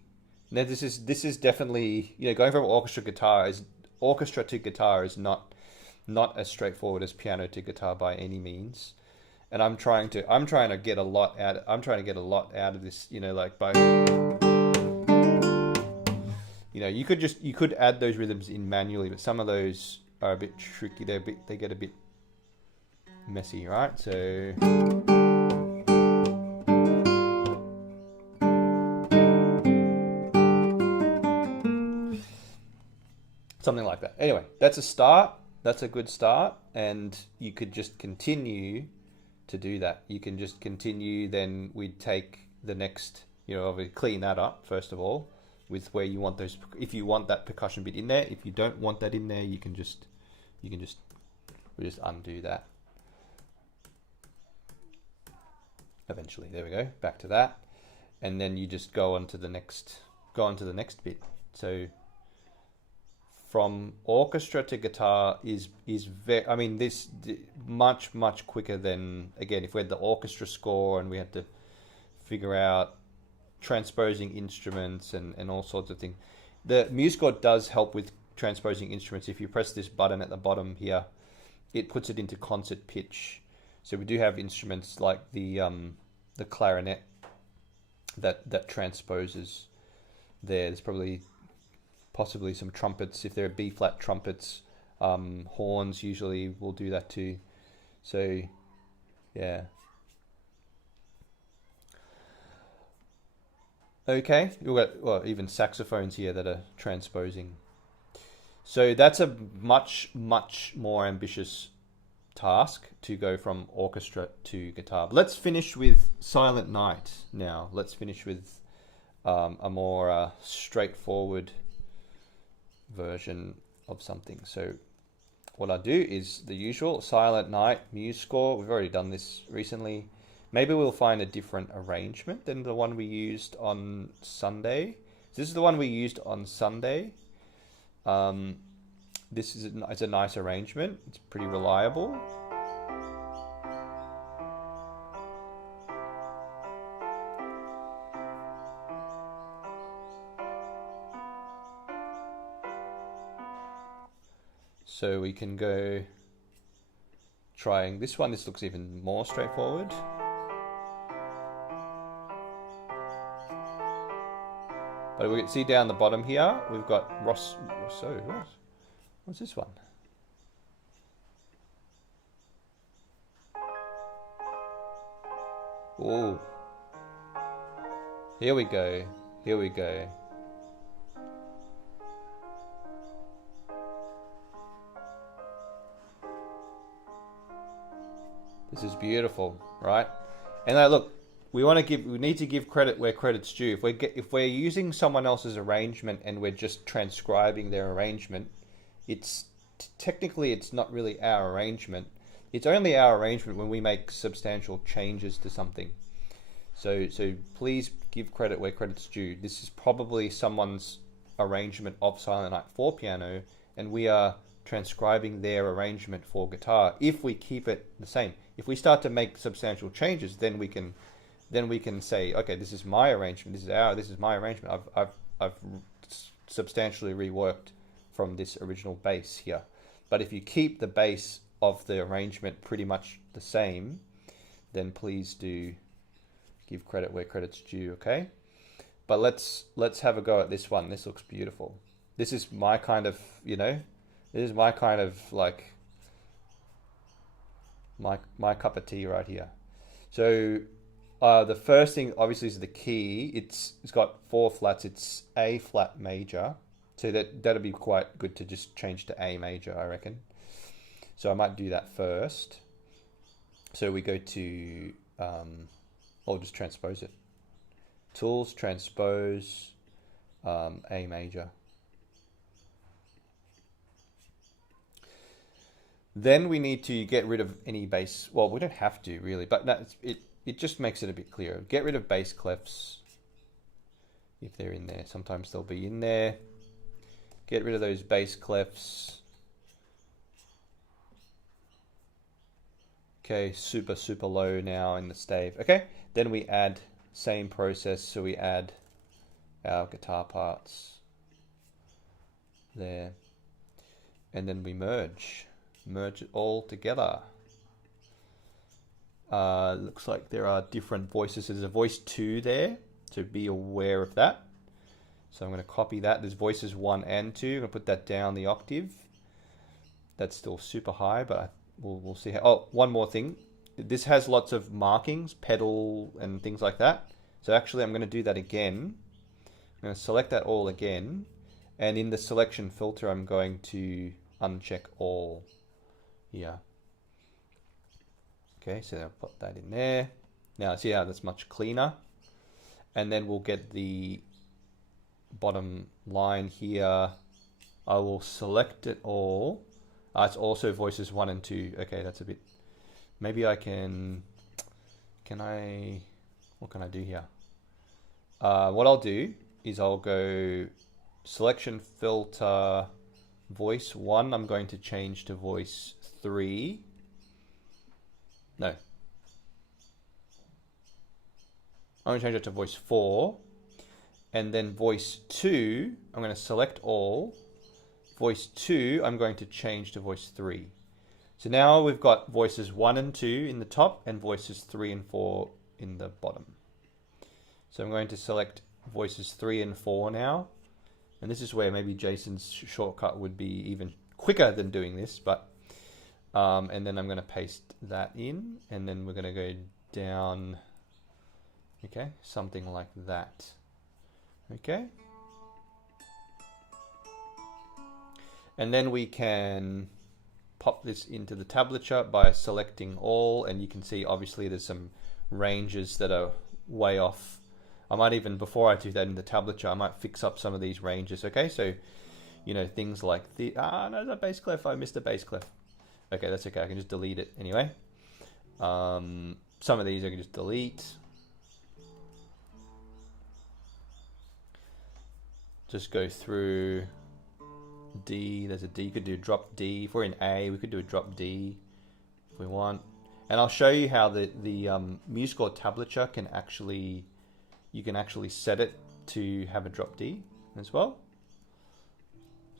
Now this is definitely, going from orchestra to guitar is not as straightforward as piano to guitar by any means. And I'm trying to get a lot out of this, by you could add those rhythms in manually, but some of those are a bit tricky. They get a bit messy, right? So something like that. Anyway, that's a start. That's a good start, and you could just continue to do that. You can just continue. Then we'd take the next, obviously clean that up first of all with where you want those. If you want that percussion bit in there, if you don't want that in there, we'll just undo that. Eventually, there we go. Back to that, and then you just go on to the next bit. So from orchestra to guitar is very, I mean, this much quicker than, again, if we had the orchestra score and we had to figure out transposing instruments and all sorts of things. The MuseScore does help with transposing instruments. If you press this button at the bottom here, it puts it into concert pitch. So we do have instruments like the clarinet that transposes there. There's possibly some trumpets, if they're B flat trumpets. Horns usually will do that too. So yeah. Okay, you've got, well, even saxophones here that are transposing. So that's a much more ambitious task to go from orchestra to guitar. But let's finish with Silent Night now. Let's finish with a more straightforward version of something. So what I do is the usual Silent Night MuseScore. We've already done this recently. Maybe we'll find a different arrangement than the one we used on Sunday. So this is the one we used on Sunday. This is it's a nice arrangement. It's pretty reliable. So we can go trying this one. This looks even more straightforward. But we can see down the bottom here, we've got Rosso. What's this one? Oh, here we go. Here we go. This is beautiful, right? And now look, we need to give credit where credit's due. If we're using someone else's arrangement and we're just transcribing their arrangement, technically it's not really our arrangement. It's only our arrangement when we make substantial changes to something. So please give credit where credit's due. This is probably someone's arrangement of Silent Night for piano, and we are transcribing their arrangement for guitar. If we keep it the same, if we start to make substantial changes, then we can say, okay, this is my arrangement. This is my arrangement. I've substantially reworked from this original bass here. But if you keep the base of the arrangement pretty much the same, then please do give credit where credit's due. Okay, but let's have a go at this one. This looks beautiful. This is my kind of, this is my kind of, like, my cup of tea right here. So the first thing obviously is the key. It's got 4 flats. It's A flat major. So that'll be quite good to just change to A major, I reckon. So I might do that first. So we go to, I'll just transpose it. Tools, transpose, A major. Then we need to get rid of any bass. Well, we don't have to really, but it just makes it a bit clearer. Get rid of bass clefs if they're in there. Sometimes they'll be in there. Get rid of those bass clefs. Okay, super low now in the stave. Okay, then we add, same process, so we add our guitar parts there. And then we merge it all together. Looks like there are different voices. There's a voice 2 there, so be aware of that. So I'm going to copy that. There's voices 1 and 2. I'm going to put that down the octave. That's still super high, but we'll see how. Oh, one more thing. This has lots of markings, pedal and things like that. So actually I'm going to do that again. I'm going to select that all again. And in the selection filter, I'm going to uncheck all here. Okay, so I'll put that in there. Now see how that's much cleaner. And then we'll get the bottom line here. I will select it all. It's also voices 1 and 2. Okay, that's a bit, maybe I what can I do here? what I'll do is I'll go selection filter voice 1. I'm going to change to voice 3. No. I'm going to change it to voice 4. And then voice 2, I'm going to select all. Voice 2, I'm going to change to voice 3. So now we've got voices 1 and 2 in the top and voices 3 and 4 in the bottom. So I'm going to select voices 3 and 4 now. And this is where maybe Jason's shortcut would be even quicker than doing this. But and then I'm going to paste that in. And then we're going to go down, okay, something like that. Okay. And then we can pop this into the tablature by selecting all, and you can see obviously there's some ranges that are way off. I might even, before I do that in the tablature, I might fix up some of these ranges, okay? So, you know, things like the, no, the bass clef, I missed a bass clef. Okay, that's okay, I can just delete it anyway. Some of these I can just delete. Just go through D, there's a D, you could do drop D. If we're in A, we could do a drop D if we want. And I'll show you how the MuseScore tablature can actually, you can actually set it to have a drop D as well.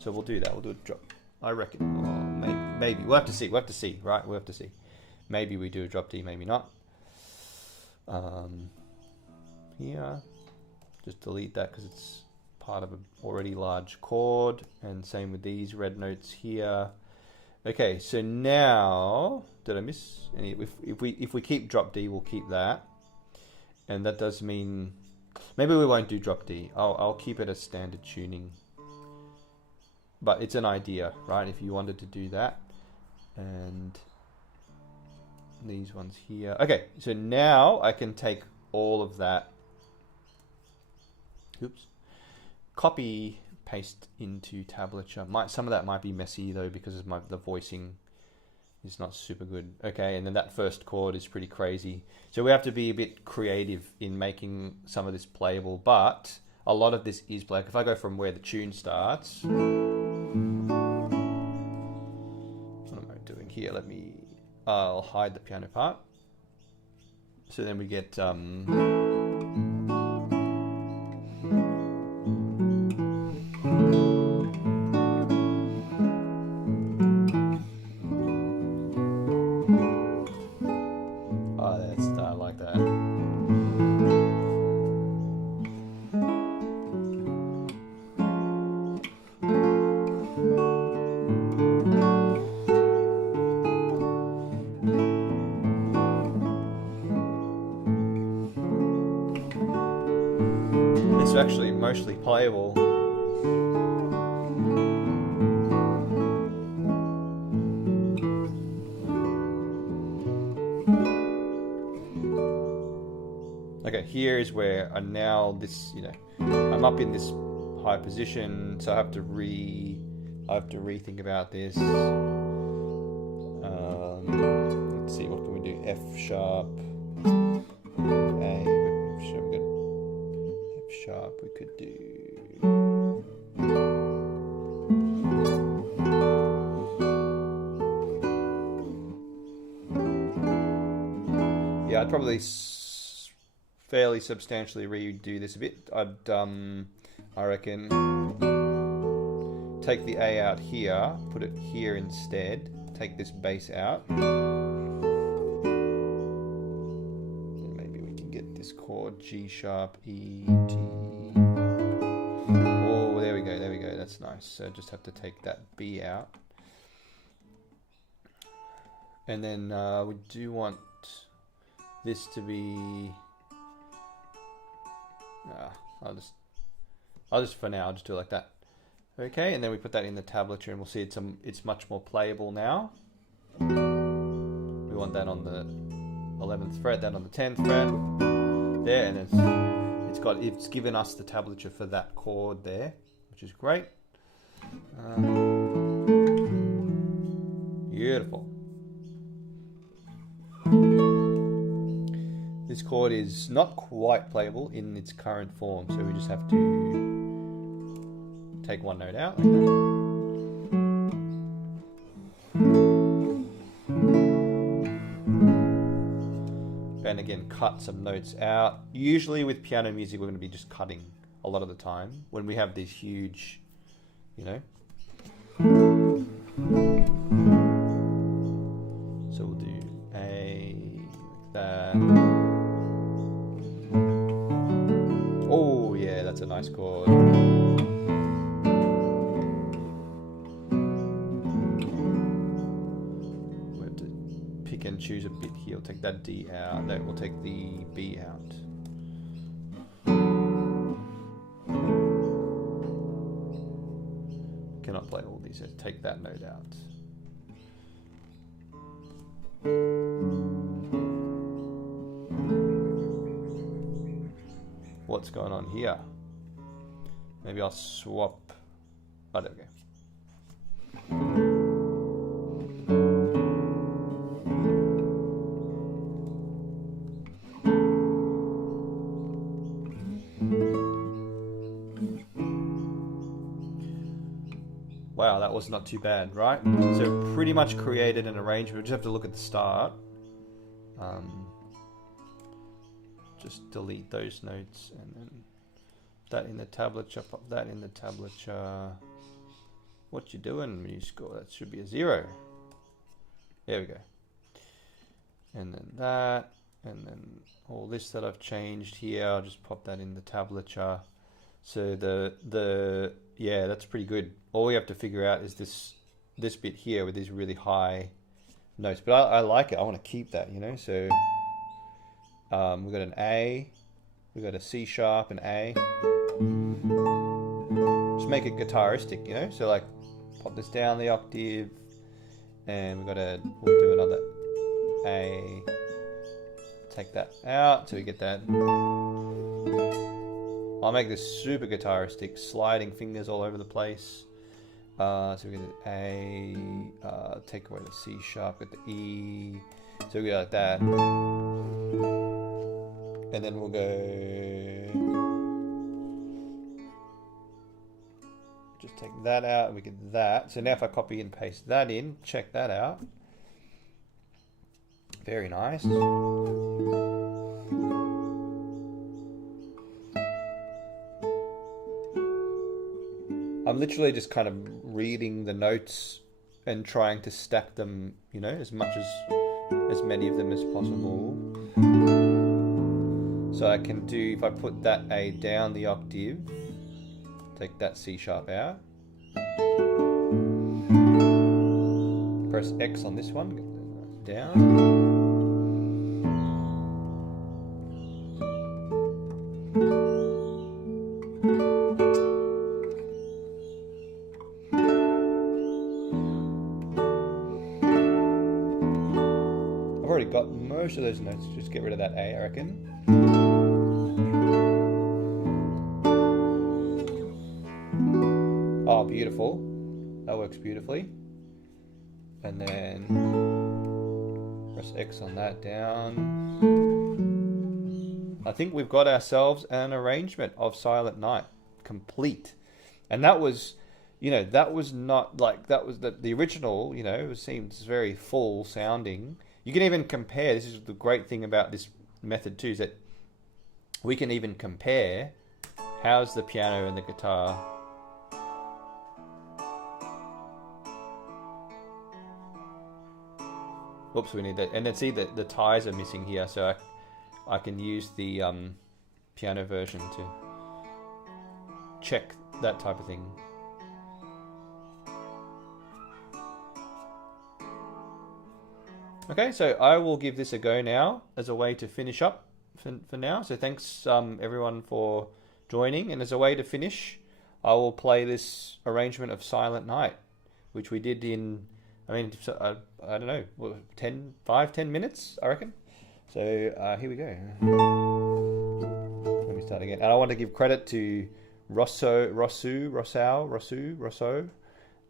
So we'll do that, we'll do a drop, I reckon, or maybe, we'll have to see, right? We'll have to see. Maybe we do a drop D, maybe not. Here, just delete that because it's part of an already large chord, and same with these red notes here. Okay, so now, did I miss any? If we keep drop D, we'll keep that, and that does mean maybe we won't do drop D. I'll keep it as standard tuning, but it's an idea, right? If you wanted to do that, and these ones here. Okay, so now I can take all of that. Oops. Copy, paste into tablature. Some of that might be messy though because of the voicing is not super good. Okay, and then that first chord is pretty crazy. So we have to be a bit creative in making some of this playable, but a lot of this is playable. If I go from where the tune starts, what am I doing here? I'll hide the piano part. So then we get, I like that. It's actually mostly playable. Okay, here is where I'm now this, you know, I'm up in this high position, so I have to rethink about this. Let's see, what can we do? F sharp, A, F sharp, good. F sharp, we could do. Yeah, I'd probably fairly substantially redo this a bit. I reckon take the A out here, put it here instead, take this bass out. And maybe we can get this chord G sharp, E, T. Oh, there we go, that's nice. So just have to take that B out. And then we do want this to be, I'll just for now, I'll just do it like that. Okay, and then we put that in the tablature, and we'll see it's much more playable now. We want that on the 11th fret, that on the 10th fret, there, and it's given us the tablature for that chord there, which is great. Beautiful. This this chord is not quite playable in its current form, so we just have to take one note out like that. And again, cut some notes out. Usually with piano music, we're going to be just cutting a lot of the time when we have these huge, you know. So we'll do A, like that. Oh yeah, that's a nice chord. We have to pick and choose a bit here. We'll take that D out. Then we'll take the B out. Cannot play all these. Let's take that note out. What's going on here? Maybe I'll swap. Oh, there we go. Wow, that was not too bad, right? So pretty much created an arrangement. We just have to look at the start. Just delete those notes and then that in the tablature, pop that in the tablature. What you doing, MuseScore? That should be a 0. There we go. And then that, and then all this that I've changed here, I'll just pop that in the tablature. So yeah, that's pretty good. All we have to figure out is this bit here with these really high notes. But I like it. I want to keep that, you know. So we've got an A, we've got a C sharp, an A. Just make it guitaristic, you know. So like, pop this down the octave, and we'll do another A. Take that out so we get that. I'll make this super guitaristic, sliding fingers all over the place. So we get an A, take away the C sharp, get the E. So we go like that. And then we'll go. Just take that out and we get that. So now if I copy and paste that in, check that out. Very nice. I'm literally just kind of reading the notes and trying to stack them, you know, as many of them as possible. So I can do, if I put that A down the octave, take that C sharp out. Press X on this one, get that down. Got most of those notes. Just get rid of that A, I reckon. Oh, beautiful. That works beautifully. And then press X on that down. I think we've got ourselves an arrangement of Silent Night complete. And that was, you know, that was not like, that was the original, you know, it seems very full sounding. You can even compare, this is the great thing about this method too, is that we can even compare how's the piano and the guitar. Oops, we need that. And then see that the ties are missing here, so I can use the piano version to check that type of thing. Okay, so I will give this a go now as a way to finish up for now. So thanks everyone for joining. And as a way to finish, I will play this arrangement of Silent Night, which we did in, I mean, I don't know, 5-10 minutes, I reckon. So here we go. Let me start again. And I want to give credit to Rosso,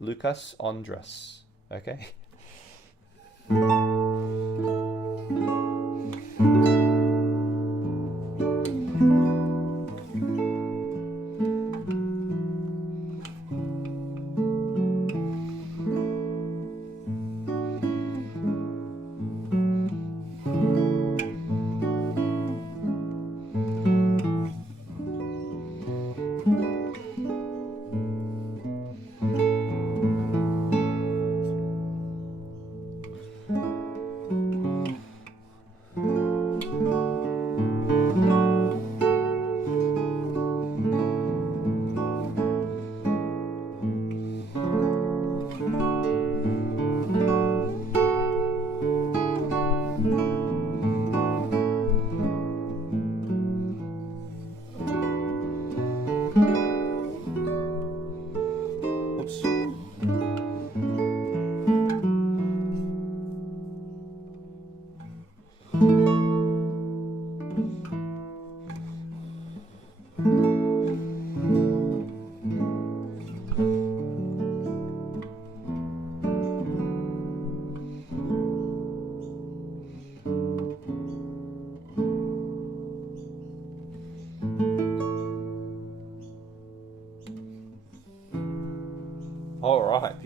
Lucas, Andras. Okay.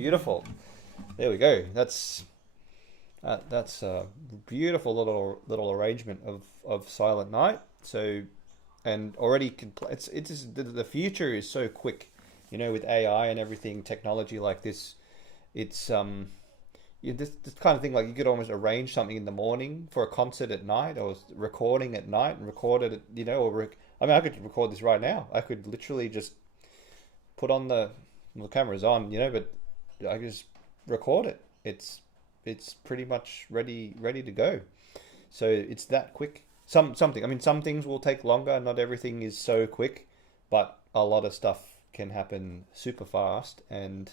Beautiful. There we go. That's a beautiful little arrangement of Silent Night. So, and already can play. It's just, the future is so quick, with AI and everything, technology like this. It's this kind of thing, like you could almost arrange something in the morning for a concert at night, or recording at night and record it, I mean, I could record this right now. I could literally just put on the camera's on, but I could just record it. It's pretty much ready to go. So it's that quick. Something. I mean, some things will take longer. Not everything is so quick, but a lot of stuff can happen super fast, and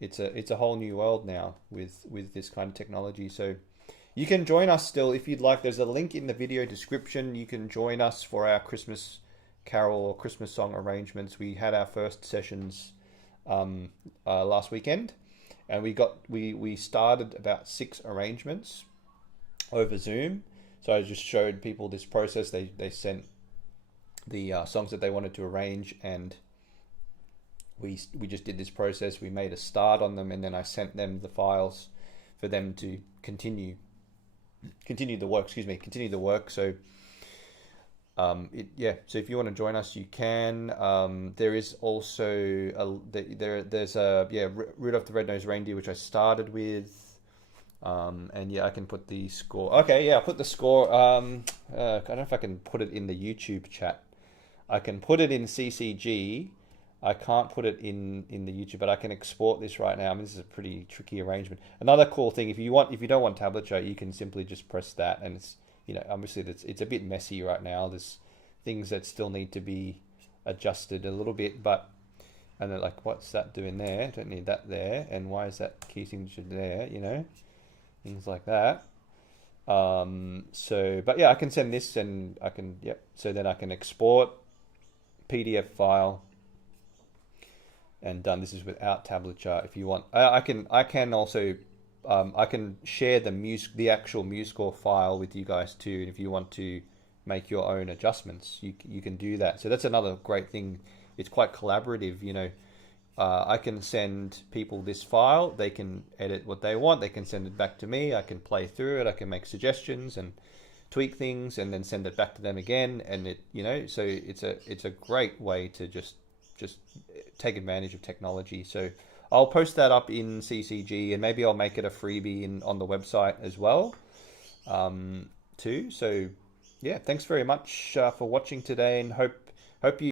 it's a whole new world now with this kind of technology. So you can join us still if you'd like. There's a link in the video description. You can join us for our Christmas carol or Christmas song arrangements. We had our first sessions last weekend, and we started about 6 arrangements over Zoom. So I just showed people this process. They sent the songs that they wanted to arrange, and we just did this process. We made a start on them, and then I sent them the files for them to continue the work. Continue the work. So So if you want to join us, you can. There is also there's Rudolph the Red-Nosed Reindeer, which I started with. And I can put the score. Okay, yeah, I'll put the score. I don't know if I can put it in the YouTube chat. I can put it in CCG. I can't put it in the YouTube, but I can export this right now. I mean, this is a pretty tricky arrangement. Another cool thing, if you don't want tablature, you can simply just press that, and it's obviously it's a bit messy right now. There's things that still need to be adjusted a little bit, and they're like, what's that doing there? Don't need that there, and why is that key signature there? Things like that. But yeah, I can send this, and I can, so then I can export PDF file, and this is without tablature. If you want, I can also, I can share the actual MuseScore file with you guys too. And if you want to make your own adjustments, you can do that. So that's another great thing. It's quite collaborative, I can send people this file. They can edit what they want. They can send it back to me. I can play through it. I can make suggestions and tweak things, and then send it back to them again. And so it's a great way to just take advantage of technology. So I'll post that up in CCG, and maybe I'll make it a freebie on the website as well, too. So yeah, thanks very much for watching today, and hope you